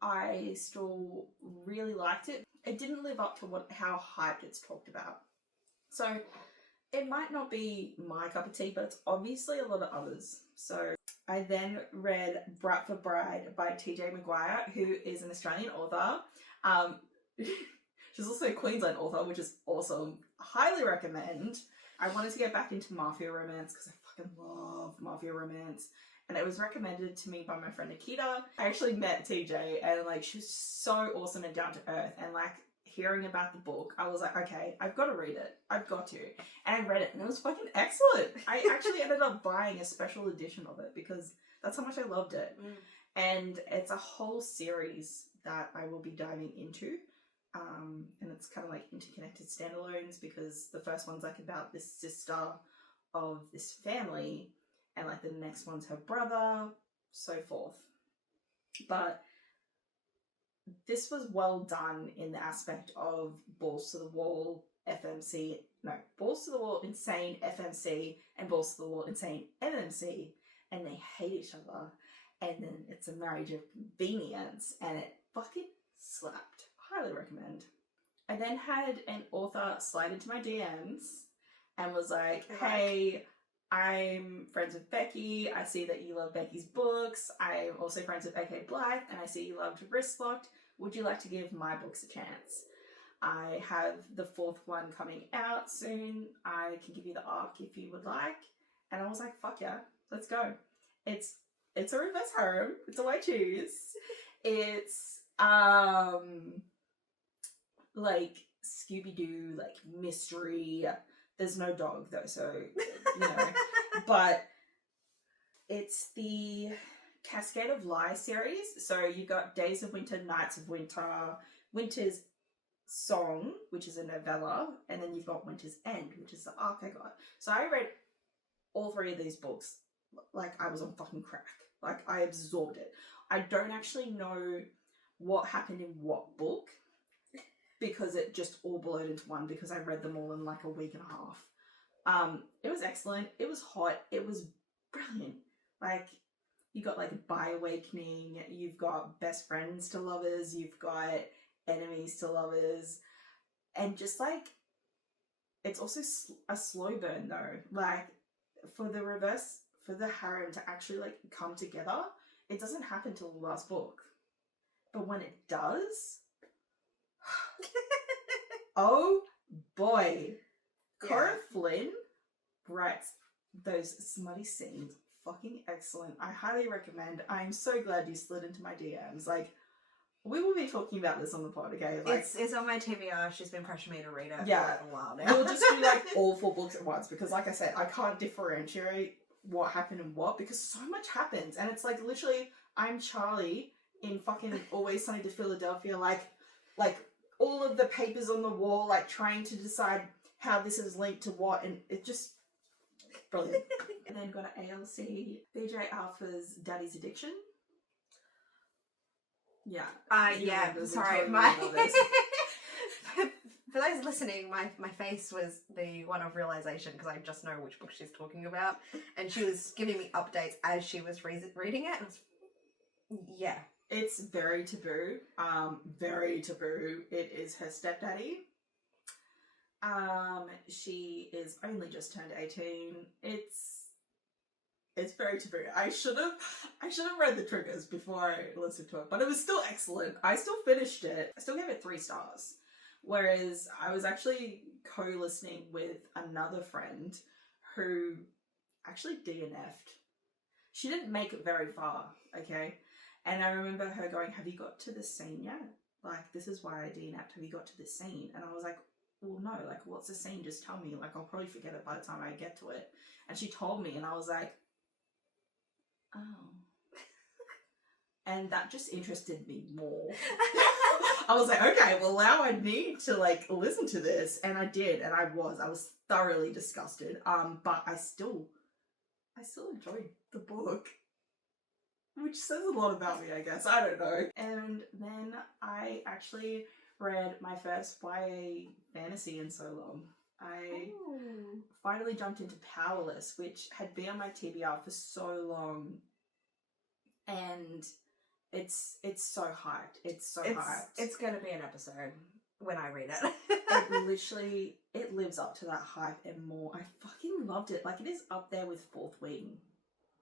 I still really liked it. It didn't live up to how hyped it's talked about. So it might not be my cup of tea, but it's obviously a lot of others. So I then read Brat for Bride by TJ Maguire, who is an Australian author. She's also a Queensland author, which is awesome. Highly recommend. I wanted to get back into mafia romance because I fucking love mafia romance. And it was recommended to me by my friend Nikita. I actually met TJ and like she was so awesome and down to earth. And like hearing about the book, I was like, okay, I've got to read it. I've got to. And I read it and it was fucking excellent. I actually ended up buying a special edition of it because that's how much I loved it. And it's a whole series that I will be diving into. And it's kind of like interconnected standalones because the first one's like about this sister of this family and like the next one's her brother, so forth. But this was well done in the aspect of balls to the wall balls to the wall insane FMC and balls to the wall insane MMC, and they hate each other, and then it's a marriage of convenience, and it fucking slapped. Highly recommend. I then had an author slide into my DMs and was like, hey, I'm friends with Becky. I see that you love Becky's books. I'm also friends with A.K. Blythe, and I see you loved Wristlocked. Would you like to give my books a chance? I have the 4th one coming out soon. I can give you the arc if you would like. And I was like, fuck yeah, let's go. It's a reverse harem. It's all I choose. It's like Scooby-Doo, like mystery. There's no dog though, so you know. But it's the Cascade of Lies series. So you got Days of Winter, Nights of Winter, Winter's Song, which is a novella, and then you've got Winter's End, which is the arc I got. So I read all 3 of these books like I was on fucking crack. Like I absorbed it. I don't actually know what happened in what book because it just all blurred into one because I read them all in like a week and a half. It was excellent. It was hot. It was brilliant. Like you got like By Awakening, you've got Best Friends to Lovers, you've got Enemies to Lovers, and just like it's also a slow burn though. Like for the harem to actually like come together, it doesn't happen till the last book. But when it does, oh boy, Cora Flynn writes those smutty scenes fucking excellent. I highly recommend. I'm so glad you slid into my DMs. Like, we will be talking about this on the pod, okay? Like, it's on my TBR. She's been pressuring me to read it for a while now. We'll just do like all 4 books at once because like I said, I can't differentiate what happened and what because so much happens. And it's like literally I'm Charlie in fucking Always Sunny to Philadelphia, like all of the papers on the wall, like trying to decide how this is linked to what, and it just brilliant. And then got an ALC, BJ Alpha's Daddy's Addiction. Yeah. Yeah, there's a sorry, totally my of this. for those listening, my face was the one of realization because I just know which book she's talking about, and she was giving me updates as she was reading it. And yeah, it's very taboo. Very taboo. It is her stepdaddy. She is only just turned 18. It's very taboo. I should have read the triggers before I listened to it, but it was still excellent. I still finished it. I still gave it 3 stars. Whereas I was actually co-listening with another friend who actually DNF'd. She didn't make it very far, okay? And I remember her going, "Have you got to this scene yet? Like, this is why I DNF'd. Have you got to this scene?" And I was like, "Well, no, like, what's the scene? Just tell me. Like, I'll probably forget it by the time I get to it." And she told me, and I was like, "Oh." And that just interested me more. I was like, okay, well, now I need to, like, listen to this. And I did, and I was thoroughly disgusted. But I still enjoyed the book. Which says a lot about me, I guess. I don't know. And then I actually read my first YA fantasy in so long. I finally jumped into Powerless, which had been on my TBR for so long. And it's so hyped. It's so hyped. It's gonna be an episode when I read it. It lives up to that hype and more. I fucking loved it. Like, it is up there with Fourth Wing.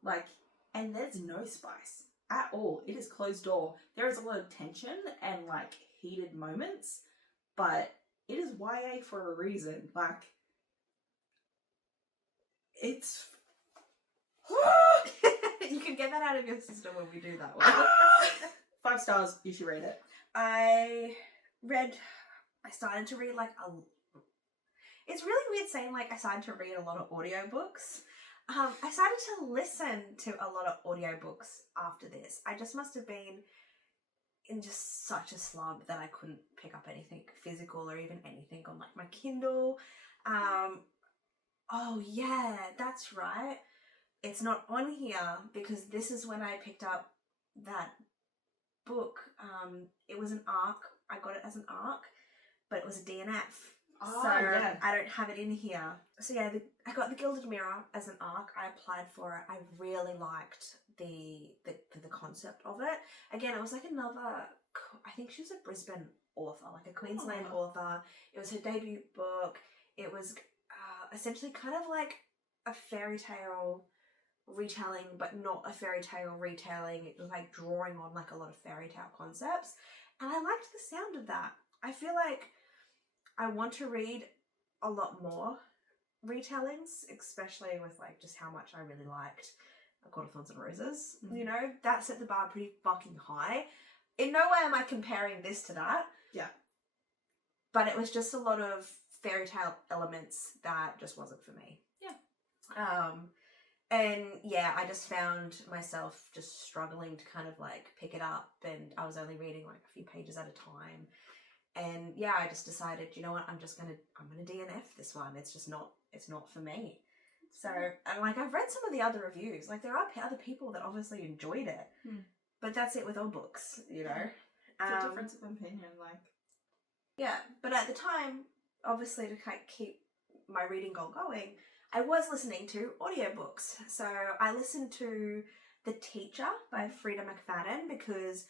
Like, and there's no spice at all. It is closed door. There is a lot of tension and, like, heated moments, but it is YA for a reason. Like, it's... You can get that out of your system when we do that one. 5 stars. You should read it. I started to read, like, it's really weird saying, like, I started to read a lot of audiobooks. I started to listen to a lot of audiobooks after this. I just must have been in just such a slump that I couldn't pick up anything physical or even anything on, like, my Kindle. Oh yeah, that's right. It's not on here because this is when I picked up that book. It was an ARC. I got it as an ARC, but it was a DNF. So yeah. I don't have it in here. So yeah, I got the Gilded Mirror as an ARC. I applied for it. I really liked the concept of it. Again, it was like another, I think she was a Brisbane author, like a Queensland author. It was her debut book. It was essentially kind of like a fairy tale retelling, but not a fairy tale retelling. It was like drawing on like a lot of fairy tale concepts, and I liked the sound of that. I feel like I want to read a lot more retellings, especially with like just how much I really liked A Court of Thorns and Roses. You know, that set the bar pretty fucking high. In no way am I comparing this to that. Yeah. But it was just a lot of fairy tale elements that just wasn't for me. Yeah. And yeah, I just found myself just struggling to kind of like pick it up, and I was only reading like a few pages at a time. And yeah, I just decided, you know what, I'm gonna DNF this one. It's not for me. So, and like I've read some of the other reviews. Like there are other people that obviously enjoyed it, but that's it with all books, you know. It's a difference of opinion, like. Yeah, but at the time, obviously to kind of keep my reading goal going, I was listening to audiobooks. So I listened to The Teacher by Frida McFadden because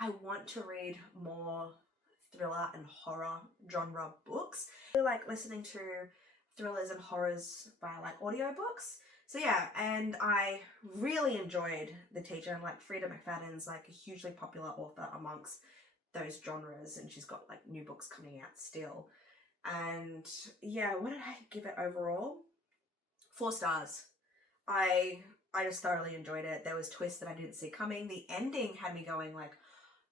I want to read more thriller and horror genre books. I like listening to thrillers and horrors by like audiobooks. So yeah, and I really enjoyed The Teacher, and like Frida McFadden's like a hugely popular author amongst those genres, and she's got like new books coming out still. And yeah, what did I give it overall? 4 stars. I just thoroughly enjoyed it. There was twists that I didn't see coming. The ending had me going like,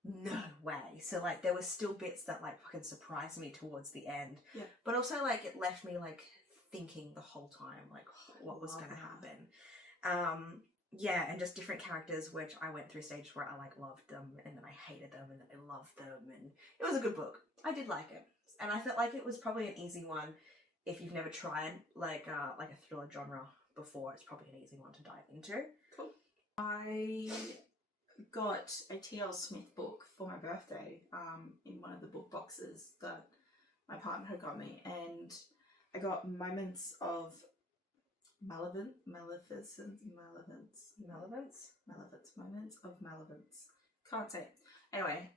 no way. So like there were still bits that like fucking surprised me towards the end. Yeah. But also like it left me like thinking the whole time like what was going to happen. Yeah, and just different characters, which I went through stages where I like loved them and then I hated them and then I loved them, and it was a good book. I did like it. And I felt like it was probably an easy one if you've never tried like a thriller genre before. It's probably an easy one to dive into. Cool. I got a T.L. Smith book for my birthday in one of the book boxes that my partner had got me, and I got Moments of Moments of Malevolence. Can't say it. Anyway,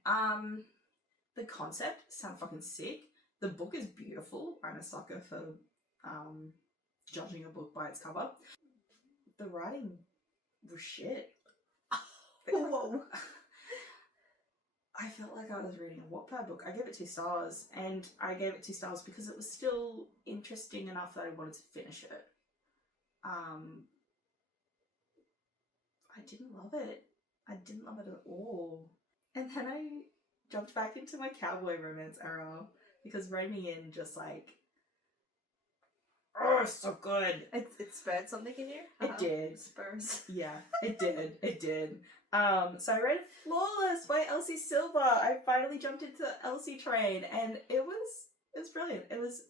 the concept sounds fucking sick. The book is beautiful. I'm a sucker for judging a book by its cover. The writing was shit. Whoa. I felt like I was reading a Wattpad book. I gave it 2 stars, and I gave it 2 stars because it was still interesting enough that I wanted to finish it. I didn't love it. I didn't love it at all. And then I jumped back into my cowboy romance era because Rein Me In just like, oh, so good. It spurred something in you? It did. Spurs. Yeah, it did. It did. So I read Flawless by Elsie Silver. I finally jumped into the Elsie train, and it was brilliant. It was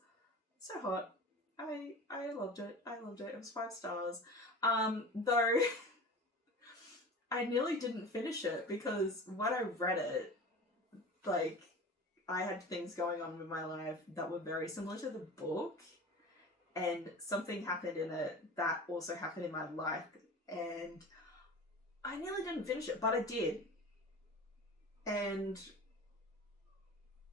so hot. I loved it. I loved it. It was 5 stars. Though I nearly didn't finish it because when I read it, like, I had things going on with my life that were very similar to the book, and something happened in it that also happened in my life, and I nearly didn't finish it, but I did. And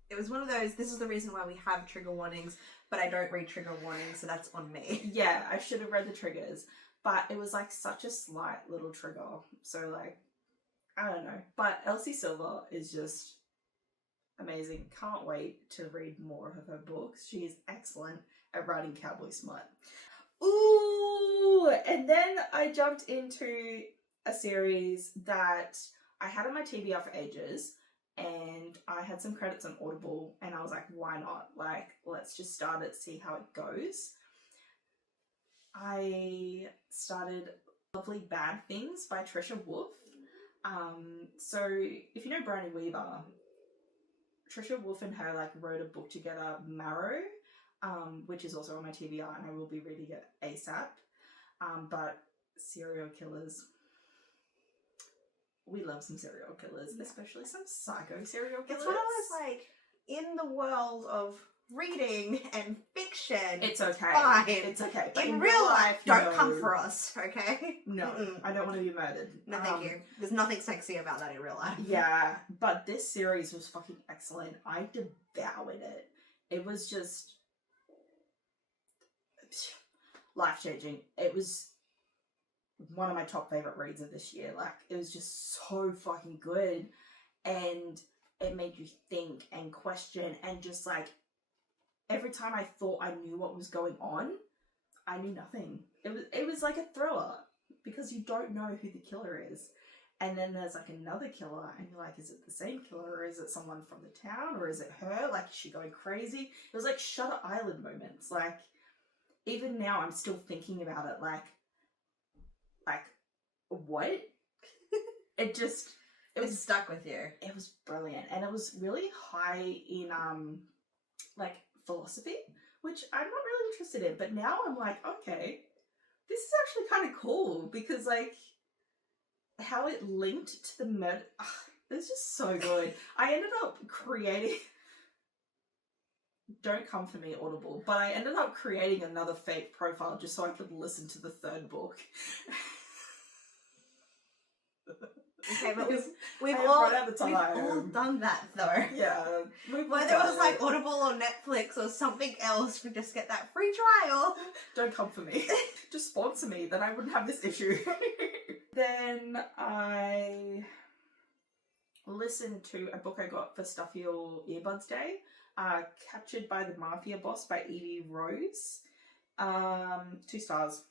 it was one of those, this is the reason why we have trigger warnings, but I don't read trigger warnings, so that's on me. Yeah, I should have read the triggers, but it was like such a slight little trigger. So like, I don't know. But Elsie Silver is just amazing. Can't wait to read more of her books. She is excellent at writing cowboy smut. Ooh! And then I jumped into a series that I had on my TBR for ages, and I had some credits on Audible, and I was like, why not? Like, let's just start it, see how it goes. I started Lovely Bad Things by Trisha Wolfe. So if you know Brownie Weaver, Trisha Wolfe and her like wrote a book together, Marrow, which is also on my TBR, and I will be reading it ASAP. But serial killers, we love some serial killers, especially some psycho serial killers. It's one of those, like, in the world of reading and fiction, it's okay. Fine. It's okay. But in real life, don't no. come for us, okay? No, I don't want to be murdered. No, thank you. There's nothing sexy about that in real life. Yeah, but this series was fucking excellent. I devoured it. It was just life-changing. It was one of my top favorite reads of this year. Like, it was just so fucking good, and it made you think and question, and just like every time I thought I knew what was going on, I knew nothing. It was like a thriller because you don't know who the killer is, and then there's like another killer, and you're like, is it the same killer, or is it someone from the town, or is it her? Like, is she going crazy? It was like Shutter Island moments. Like, even now I'm still thinking about it. Like what? It was stuck with you. It was brilliant, and it was really high in like philosophy, which I'm not really interested in, but now I'm like, okay, this is actually kind of cool, because like how it linked to the murder, it was just so good. I ended up creating, don't come for me, Audible, but I ended up creating another fake profile just so I could listen to the 3rd book. Okay, but we've all done that though. Yeah. Whether it was like Audible or Netflix or something else, we just get that free trial. Don't come for me. Just sponsor me, then I wouldn't have this issue. Then I listened to a book I got for Stuff Your Earbuds Day, Captured by the Mafia Boss by Evie Rose. 2 stars.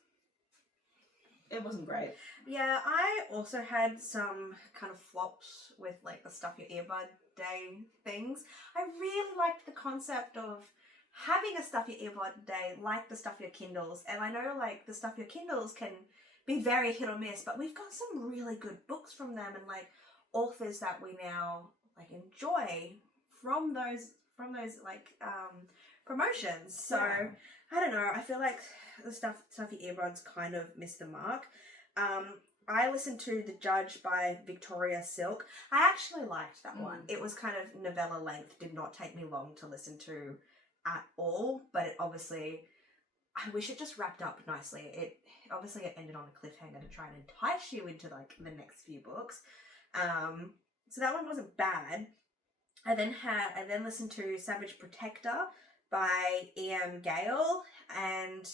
It wasn't great. Yeah, I also had some kind of flops with like the Stuff Your Earbud Day things. I really liked the concept of having a Stuff Your Earbud Day like the Stuff Your Kindles, and I know like the Stuff Your Kindles can be very hit or miss, but we've got some really good books from them, and like authors that we now like enjoy from those like promotions. So yeah. I don't know, I feel like the Stuff Your Earbuds kind of missed the mark. I listened to The Judge by Victoria Silk. I actually liked that one. It was kind of novella length, did not take me long to listen to at all, but it obviously, I wish it just wrapped up nicely. It ended on a cliffhanger to try and entice you into like the next few books. So that one wasn't bad. I then listened to Savage Protector by E.M. Gale, and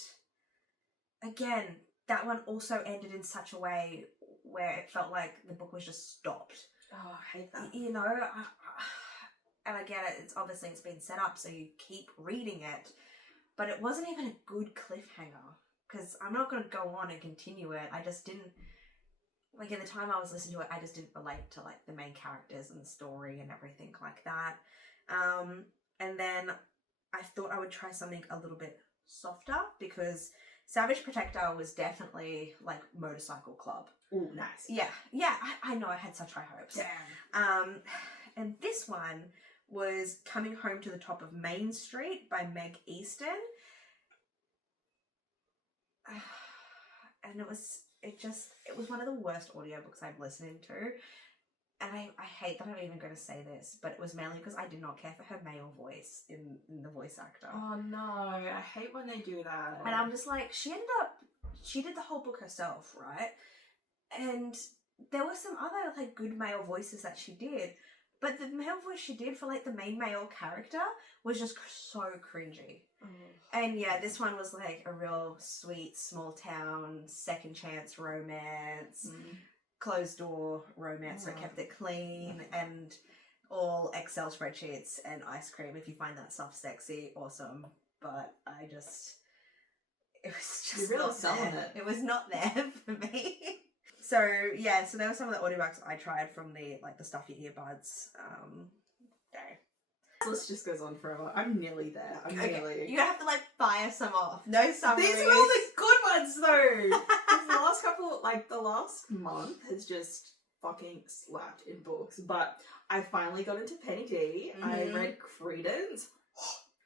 again, that one also ended in such a way where it felt like the book was just stopped. Oh, I hate that. You know, and I get it, it's been set up so you keep reading it, but it wasn't even a good cliffhanger, because I'm not going to go on and continue it. I just didn't, like, in the time I was listening to it, I just didn't relate to, like, the main characters and the story and everything like that. And then I thought I would try something a little bit softer, because Savage Protector was definitely like Motorcycle Club. Ooh, nice. Yeah, I know, I had such high hopes. Damn. And this one was Coming Home to the Top of Main Street by Meg Easton. And it was one of the worst audiobooks I've listened to. And I hate that I'm even going to say this, but it was mainly because I did not care for her male voice in the voice actor. Oh no, I hate when they do that. And I'm just like, she did the whole book herself, right? And there were some other like good male voices that she did, but the male voice she did for like the main male character was just so cringy. And yeah, this one was like a real sweet small town second chance romance. Closed door romance, so it kept it clean, and all Excel spreadsheets and ice cream. If you find that stuff sexy, awesome. But it was just You're really not selling there. it. It was not there for me. So yeah, so there were some of the audiobooks I tried from the Stuff Your Earbuds. This list just goes on forever. I'm nearly there. You're gonna have to like fire some off. No summaries. These are all the good ones though. The last couple, like the last month has just fucking slapped in books. But I finally got into Penny D. I read Credence.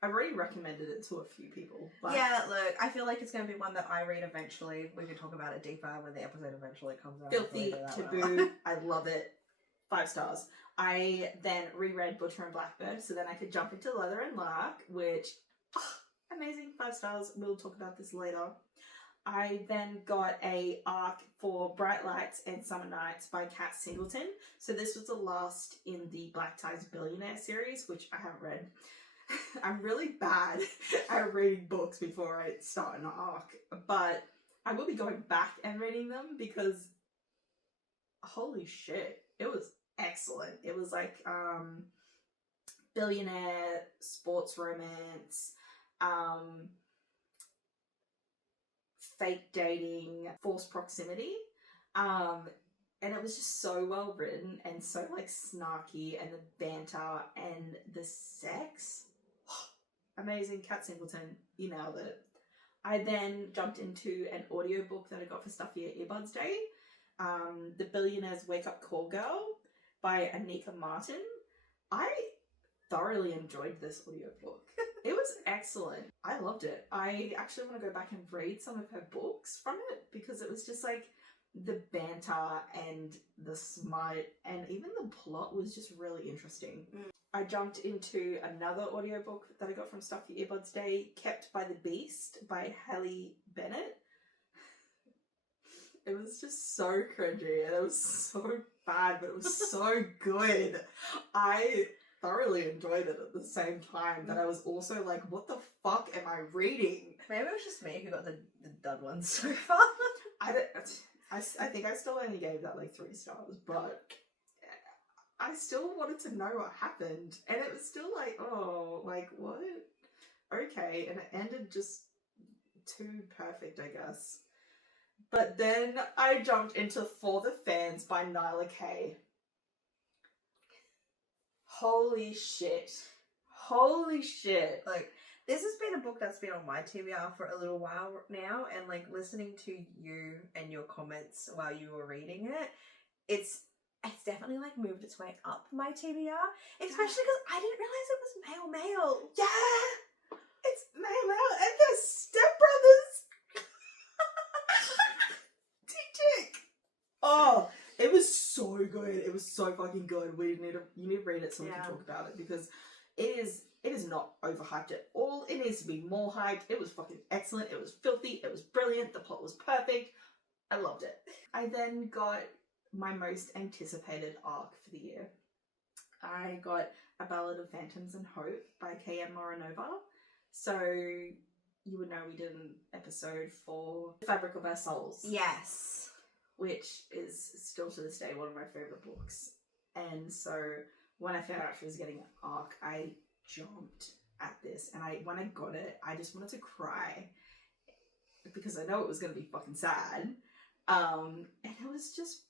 I've already recommended it to a few people. But yeah, look, I feel like it's going to be one that I read eventually. We can talk about it deeper when the episode eventually comes out. Filthy Taboo. I love it. 5 stars. I then reread Butcher and Blackbird, so then I could jump into Leather and Lark, which, amazing, 5 stars. We'll talk about this later. I then got a arc for Bright Lights and Summer Nights by Kat Singleton. So this was the last in the Black Ties Billionaire series, which I haven't read. I'm really bad at reading books before I start an arc, but I will be going back and reading them because holy shit, it was excellent. It was like billionaire sports romance, fake dating, forced proximity, and it was just so well written and so like snarky, and the banter and the sex, amazing. Kat Singleton, you nailed it. I then jumped into an audiobook that I got for Stuff Your Earbuds Day, The Billionaire's Wake Up Call Girl by Anika Martin. I thoroughly enjoyed this audiobook. It was excellent. I loved it. I actually want to go back and read some of her books from it because it was just like the banter and the smut and even the plot was just really interesting. I jumped into another audiobook that I got from Stuff Your Earbuds Day, Kept by the Beast by Hallie Bennett. It was just so cringy and it was so bad, but it was so good. I thoroughly enjoyed it at the same time, but I was also like, what the fuck am I reading? Maybe it was just me who got the dud ones so far. I think I still only gave that like 3 stars, but I still wanted to know what happened. And it was still like, oh, like what? Okay. And it ended just too perfect, I guess. But then I jumped into For the Fans by Nyla Kay. Holy shit. Holy shit. Like, this has been a book that's been on my TBR for a little while now, and like listening to you and your comments while you were reading it, it's definitely like moved its way up my TBR, especially because I didn't realize it was male. Yeah! It's male and they're stepbrothers! Tick. good. It was so fucking good. You need to read it so we can talk about it, because it is not overhyped at all. It needs to be more hyped. It was fucking excellent. It was filthy. It was brilliant. The plot was perfect. I loved it. I then got my most anticipated arc for the year. I got A Ballad of Phantoms and Hope by K.M. Moranova. So you would know we did an episode for The Fabric of Our Souls. Yes. Which is still to this day one of my favourite books. And so when I found out she was getting an arc, I jumped at this. And when I got it, I just wanted to cry. Because I know it was going to be fucking sad. And it was just...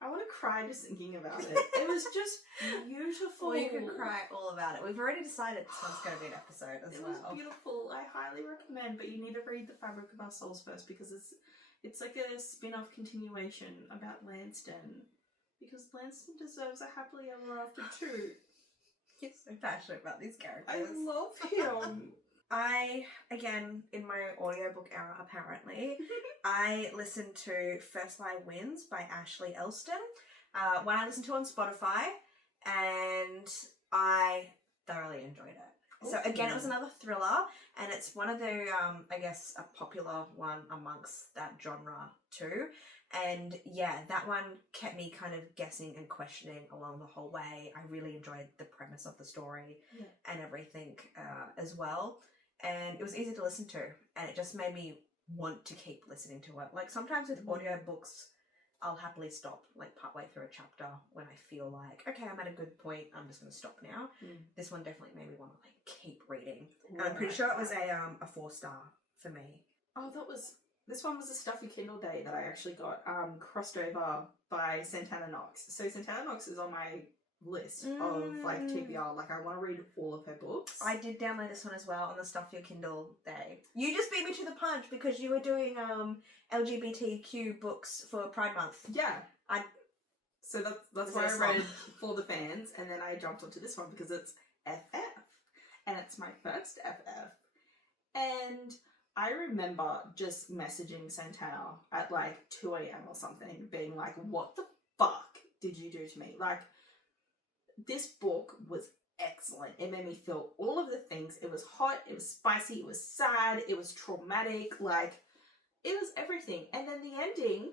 I want to cry just thinking about it. It was just beautiful. Well, you can cry all about it. We've already decided this one's going to be an episode as well. It was beautiful. I highly recommend, but you need to read The Fabric of Our Souls first, because it's like a spin-off continuation about Lanston. Because Lanston deserves a happily ever after too. You're so passionate about these characters. I love him. I, again, in my audiobook era apparently, I listened to First Lie Wins by Ashley Elston when I listened to it on Spotify, and I thoroughly enjoyed it. So again, it was another thriller, and it's one of the, I guess, a popular one amongst that genre too. And yeah, that one kept me kind of guessing and questioning along the whole way. I really enjoyed the premise of the story and everything as well. And it was easy to listen to, and it just made me want to keep listening to it. Like sometimes with audiobooks, I'll happily stop like partway through a chapter when I feel like, okay, I'm at a good point, I'm just going to stop now. This one definitely made me want to like keep reading. And I'm pretty sure it was a 4-star for me. Oh, this one was a stuffy Kindle day that I actually got crossed over by Santana Knox. So Santana Knox is on my list of like TBR. Like I want to read all of her books. I did download this one as well on the Stuff Your Kindle day. You just beat me to the punch because you were doing LGBTQ books for Pride Month. Yeah. So that's why I read For the Fans, and then I jumped onto this one because it's FF. And it's my first FF. And I remember just messaging Santana at like 2 a.m. or something, being like, what the fuck did you do to me? Like, this book was excellent. It made me feel all of the things. It was hot, it was spicy, it was sad, it was traumatic, like, it was everything. And then the ending,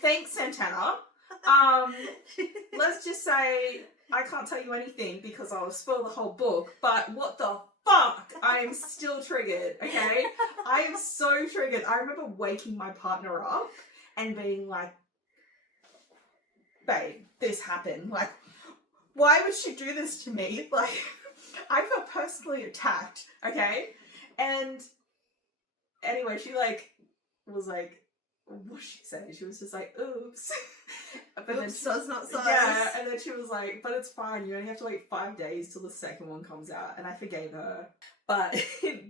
thanks, Santana. Let's just say, I can't tell you anything because I'll spoil the whole book, but what the fuck? I am still triggered, okay? I am so triggered. I remember waking my partner up and being like, babe, this happened. Like, why would she do this to me? Like, I felt personally attacked, okay? And anyway, she like was like, what did she say? She was just like, oops. But oops, then so's not so's. Yeah, and then she was like, but it's fine. You only have to wait 5 days till the second one comes out. And I forgave her. But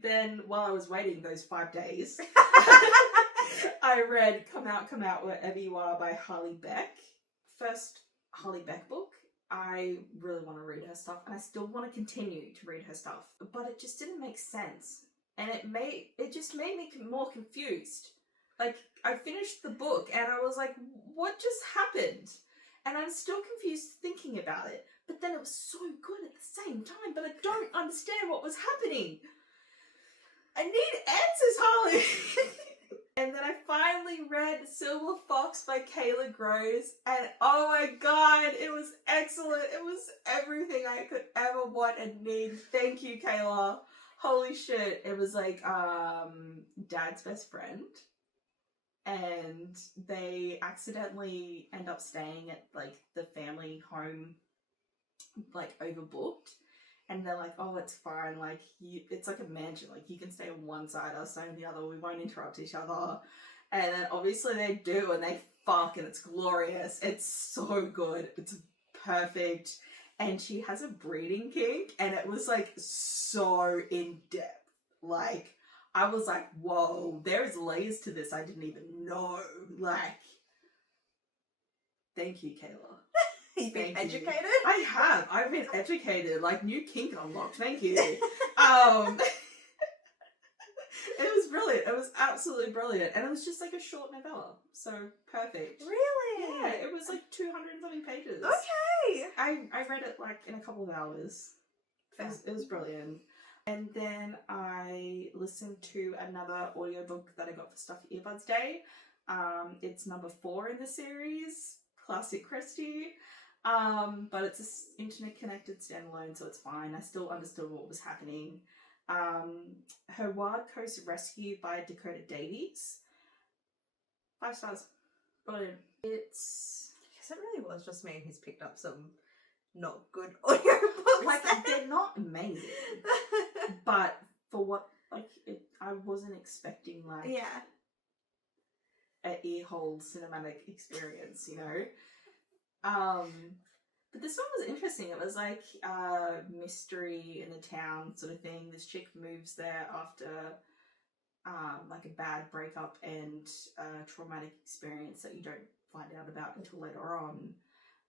then while I was waiting those 5 days, I read Come Out, Wherever You Are by Harley Beck. First Harley Beck book. I really want to read her stuff, and I still want to continue to read her stuff. But it just didn't make sense. And it just made me more confused. Like, I finished the book and I was like, what just happened? And I'm still confused thinking about it. But then it was so good at the same time, but I don't understand what was happening. I need answers, Harley! And then I finally read Silver Fox by Kayla Gross, and oh my god, it was excellent. It was everything I could ever want and need. Thank you, Kayla. Holy shit. It was like, Dad's best friend. And they accidentally end up staying at like the family home, like overbooked, and they're like, oh, it's fine, like it's like a mansion, like you can stay on one side, I'll stay on the other, we won't interrupt each other. And then obviously they do, and they fuck, and it's glorious. It's so good, it's perfect. And she has a breeding kink, and it was like so in depth. Like, I was like, whoa, there's layers to this I didn't even know. Like, thank you, Kayla. You've been educated? I have. I've been educated. Like, new kink unlocked. Thank you. It was brilliant. It was absolutely brilliant. And it was just like a short novella. So perfect. Really? Yeah, it was like 200 and something pages. Okay. I read it like in a couple of hours. It was brilliant. And then I listened to another audiobook that I got for Stuffy Earbuds Day. It's number 4 in the series, Classic Kristie. But it's an internet connected standalone, so it's fine. I still understood what was happening. Her Wild Coast Rescue by Dakota Davies. 5 stars. Brilliant. I guess it really was just me who's picked up some not good audiobooks. Like, they're not amazing. But for what, I wasn't expecting, like, yeah, an ear-hole cinematic experience, you know? But this one was interesting. It was like mystery in the town sort of thing. This chick moves there after like a bad breakup and a traumatic experience that you don't find out about until later on.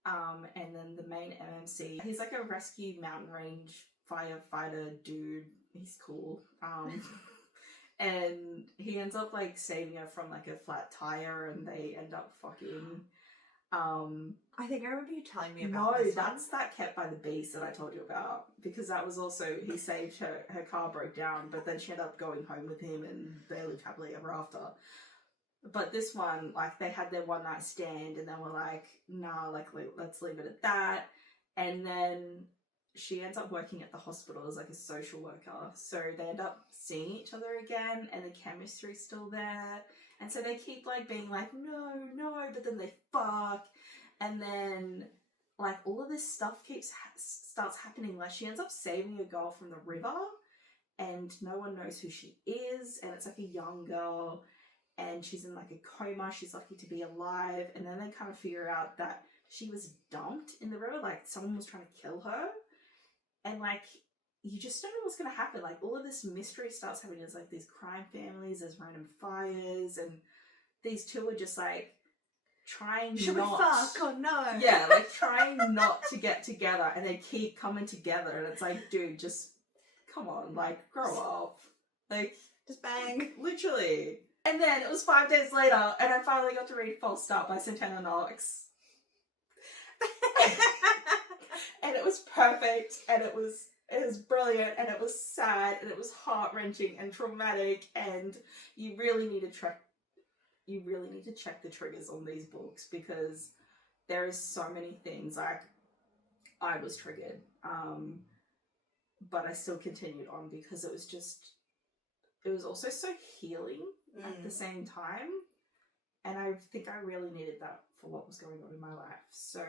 And then the main MMC, he's like a rescue mountain range firefighter dude. He's cool. And he ends up like saving her from like a flat tire, and they end up fucking. I think I remember you telling me about No, this that's that Kept by the Beast that I told you about, because that was also, he saved her car broke down, but then she ended up going home with him and they lived happily ever after. But this one, like, they had their one night stand and then were like, nah, like, let's leave it at that. And then she ends up working at the hospital as like a social worker, so they end up seeing each other again, and the chemistry's still there. And so they keep like being like, no, but then they fuck. And then like all of this stuff starts happening. Like she ends up saving a girl from the river, and no one knows who she is. And it's like a young girl, and she's in like a coma. She's lucky to be alive. And then they kind of figure out that she was dumped in the river. Like someone was trying to kill her. And like, you just don't know what's going to happen. Like, all of this mystery starts happening. There's like these crime families, there's random fires, and these two are just like trying Should not. we fuck or no? Yeah, like trying not to get together, and they keep coming together, and it's like, dude, just come on, like, grow up. Like, just bang. Literally. And then it was 5 days later, and I finally got to read False Start by Santana Knox. And it was perfect, and it was brilliant, and it was sad, and it was heart-wrenching and traumatic, and you really need to check the triggers on these books, because there is so many things. Like, I was triggered, but I still continued on because it was also so healing at the same time, and I think I really needed that for what was going on in my life. So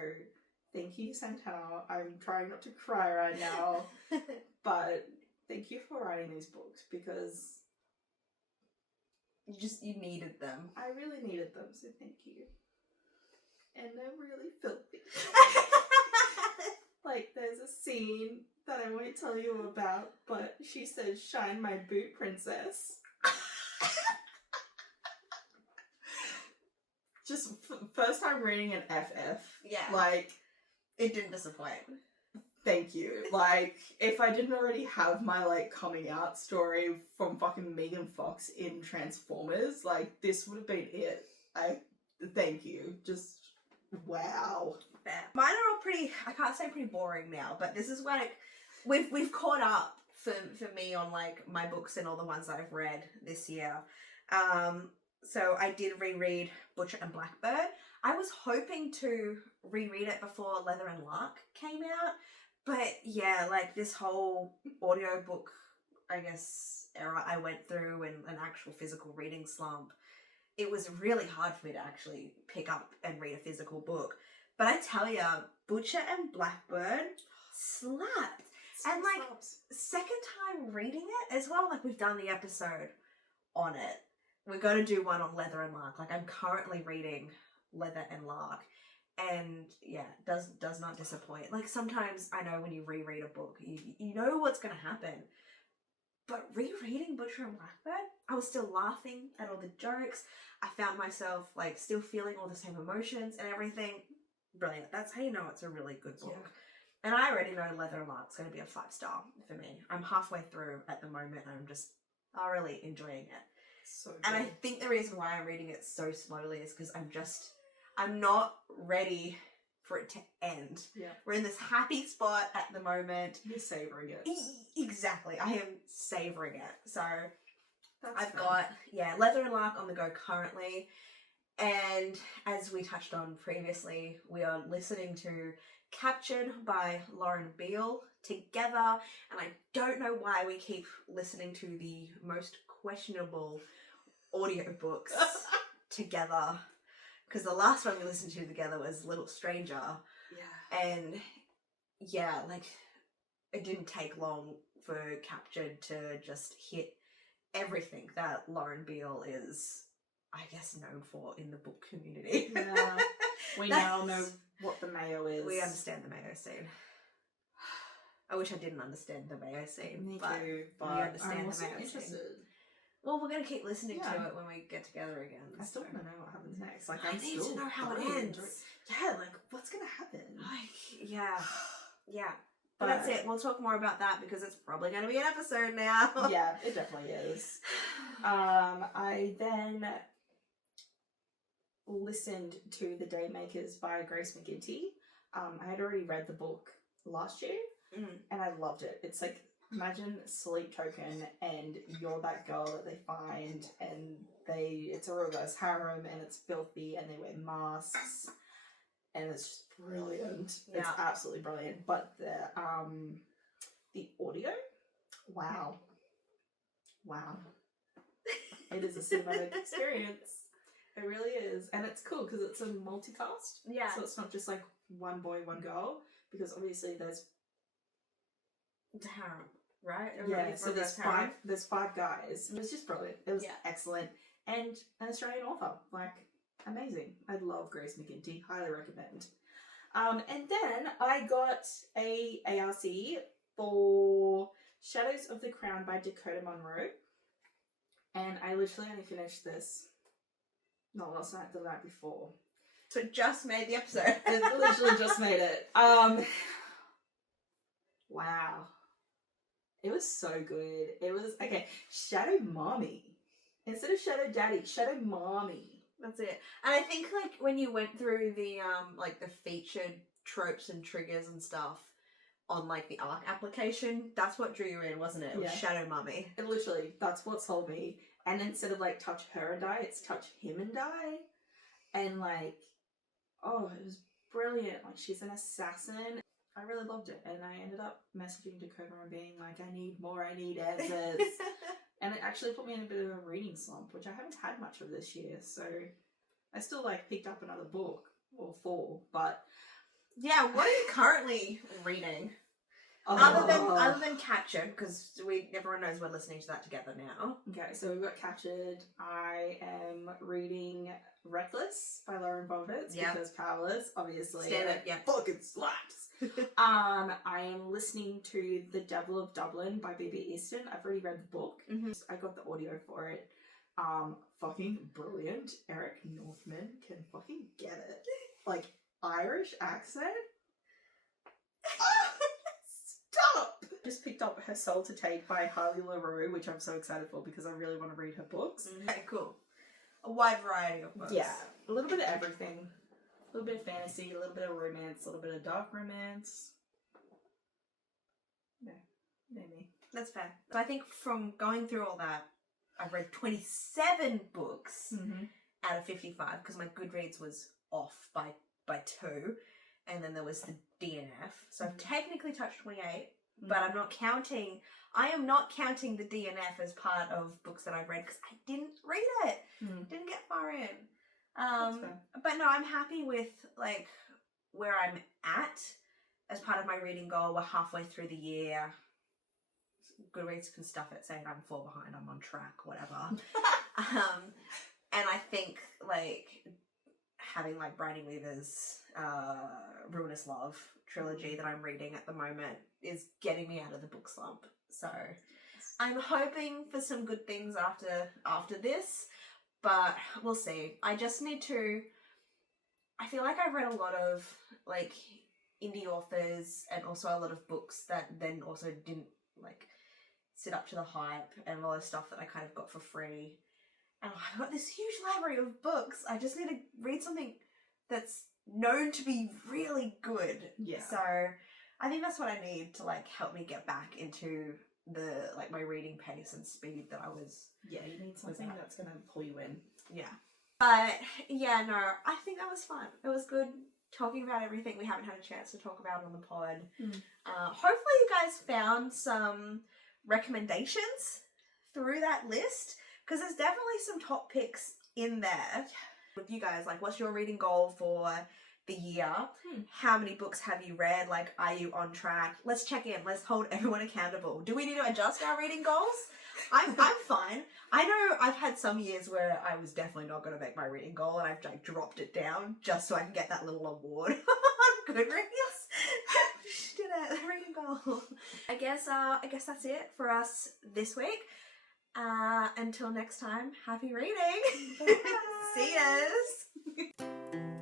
thank you, Santana. I'm trying not to cry right now, but thank you for writing these books, because you needed them. I really needed them, so thank you. And they're really filthy. Like, there's a scene that I won't tell you about, but she says, "Shine my boot, princess." Just first time reading an FF. Yeah. Like, it didn't disappoint. Thank you. Like, if I didn't already have my, like, coming out story from fucking Megan Fox in Transformers, like, this would have been it. Thank you. Just, wow. Fair. Mine are all pretty, I can't say pretty boring now, but this is like, we've caught up for me on, like, my books and all the ones that I've read this year. So I did reread Butcher and Blackbird. I was hoping to reread it before Leather and Lark came out, but yeah, like, this whole audiobook, I guess, era I went through, and an actual physical reading slump, it was really hard for me to actually pick up and read a physical book. But I tell ya, Butcher and Blackbird slapped. And, like, second time reading it as well, like, we've done the episode on it. We're going to do one on Leather and Lark. Like, I'm currently reading Leather and Lark, and yeah, does not disappoint. Like, sometimes I know when you reread a book, you know what's going to happen. But rereading Butcher and Blackbird, I was still laughing at all the jokes. I found myself, like, still feeling all the same emotions and everything. Brilliant. That's how you know it's a really good book. Yeah. And I already know Leather and Lark's going to be a 5-star for me. I'm halfway through at the moment, and I'm just thoroughly enjoying it. So good. And I think the reason why I'm reading it so slowly is because I'm not ready for it to end. Yeah. We're in this happy spot at the moment. You're savouring it. Exactly. I am savouring it. So That's I've fair. got, Leather and Lark on the go currently. And as we touched on previously, we are listening to Captured by Lauren Beale together. And I don't know why we keep listening to the most questionable audiobooks together. Because the last one we listened to together was Little Stranger. Yeah. And yeah, like, it didn't take long for Captured to just hit everything that Lauren Beale is, I guess, known for in the book community. Yeah. We now know what the mayo is. We understand the mayo scene. I wish I didn't understand the mayo scene. Me but too, but we understand I'm the also mayo interested. scene. Well, we're going to keep listening to Yeah. it when we get together again. I still want to know what happens next. Like, I I'm need to still know how it thoroughly ends. Yeah, like, what's going to happen? Like, yeah. But that's it. We'll talk more about that because it's probably going to be an episode now. Yeah, it definitely is. I then listened to The Daymakers by Grace McGinty. I had already read the book last year, and I loved it. It's like, imagine Sleep Token, and you're that girl that they find, and it's a reverse harem, and it's filthy, and they wear masks, and it's just brilliant. Yeah. It's absolutely brilliant. But the audio, wow. It is a cinematic experience. It really is. And it's cool because it's a multicast. Yeah. So it's not just like one boy, one girl, because obviously there's It's a harem, right? yeah, so Reverse harem. there's five guys. It was just brilliant. It was excellent. And an Australian author. Like, amazing. I love Grace McGinty. Highly recommend. And then I got a ARC for Shadows of the Crown by Dakota Monroe. And I literally only finished this not last night, the night before. So it just made the episode. It literally just made it. Wow. It was so good. It was, okay, Shadow Mommy. Instead of Shadow Daddy, Shadow Mommy. That's it. And I think, like, when you went through the like the featured tropes and triggers and stuff on, like, the ARC application, that's what drew you in, wasn't it? It was Shadow Mummy. It literally, that's what sold me. And instead of, like, touch her and die, it's touch him and die. And, like, oh, it was brilliant. Like, she's an assassin. I really loved it. And I ended up messaging Dakota and being like, I need more, I need answers. And it actually put me in a bit of a reading slump, which I haven't had much of this year. So I still, like, picked up another book or four, but yeah, what are you currently reading? oh. Other than Captured, because everyone knows we're listening to that together now. Okay, so we've got Captured. I am reading Reckless by Lauren Bombitz because Powerless, obviously. Standard, yeah. Fucking slaps. I am listening to The Devil of Dublin by B.B. Easton. I've already read the book. I got the audio for it. Fucking brilliant. Eric Northman can fucking get it. Like, Irish accent? Stop! Just picked up Her Soul to Take by Harley LaRue, which I'm so excited for because I really want to read her books. Okay, cool. A wide variety of books. Yeah, a little bit of everything. A little bit of fantasy, a little bit of romance, a little bit of dark romance. Yeah, maybe. That's fair. So I think from going through all that, I've read 27 books out of 55 because my Goodreads was off by 2, and then there was the DNF. So I've technically touched 28, but I'm not counting. I am not counting the DNF as part of books that I've read because I didn't read it. Didn't get far in. But no, I'm happy with, like, where I'm at as part of my reading goal. We're halfway through the year. Goodreads can stuff it saying I'm 4 behind, I'm on track, whatever. And I think, like, having, like, Bridie Weaver's Ruinous Love trilogy that I'm reading at the moment is getting me out of the book slump. So I'm hoping for some good things after this, but we'll see. I just need to, I feel like I've read a lot of, like, indie authors and also a lot of books that then also didn't, like, sit up to the hype, and a lot of stuff that I kind of got for free. and I've got this huge library of books. I just need to read something that's known to be really good. Yeah. So I think that's what I need to like help me get back into the like my reading pace and speed that I was. Yeah, you need something that's gonna pull you in. Yeah. But yeah, no, I think that was fun. It was good talking about everything we haven't had a chance to talk about on the pod. Hopefully you guys found some recommendations through that list, because there's definitely some top picks in there. With you guys, like, what's your reading goal for the year? How many books have you read? Like, are you on track? Let's check in. Let's hold everyone accountable. Do we need to adjust our reading goals? I'm fine. I know I've had some years where I was definitely not going to make my reading goal, and I've like dropped it down just so I can get that little award on Goodreads. Did it, reading goal. I guess that's it for us this week. Until next time, happy reading. See yas.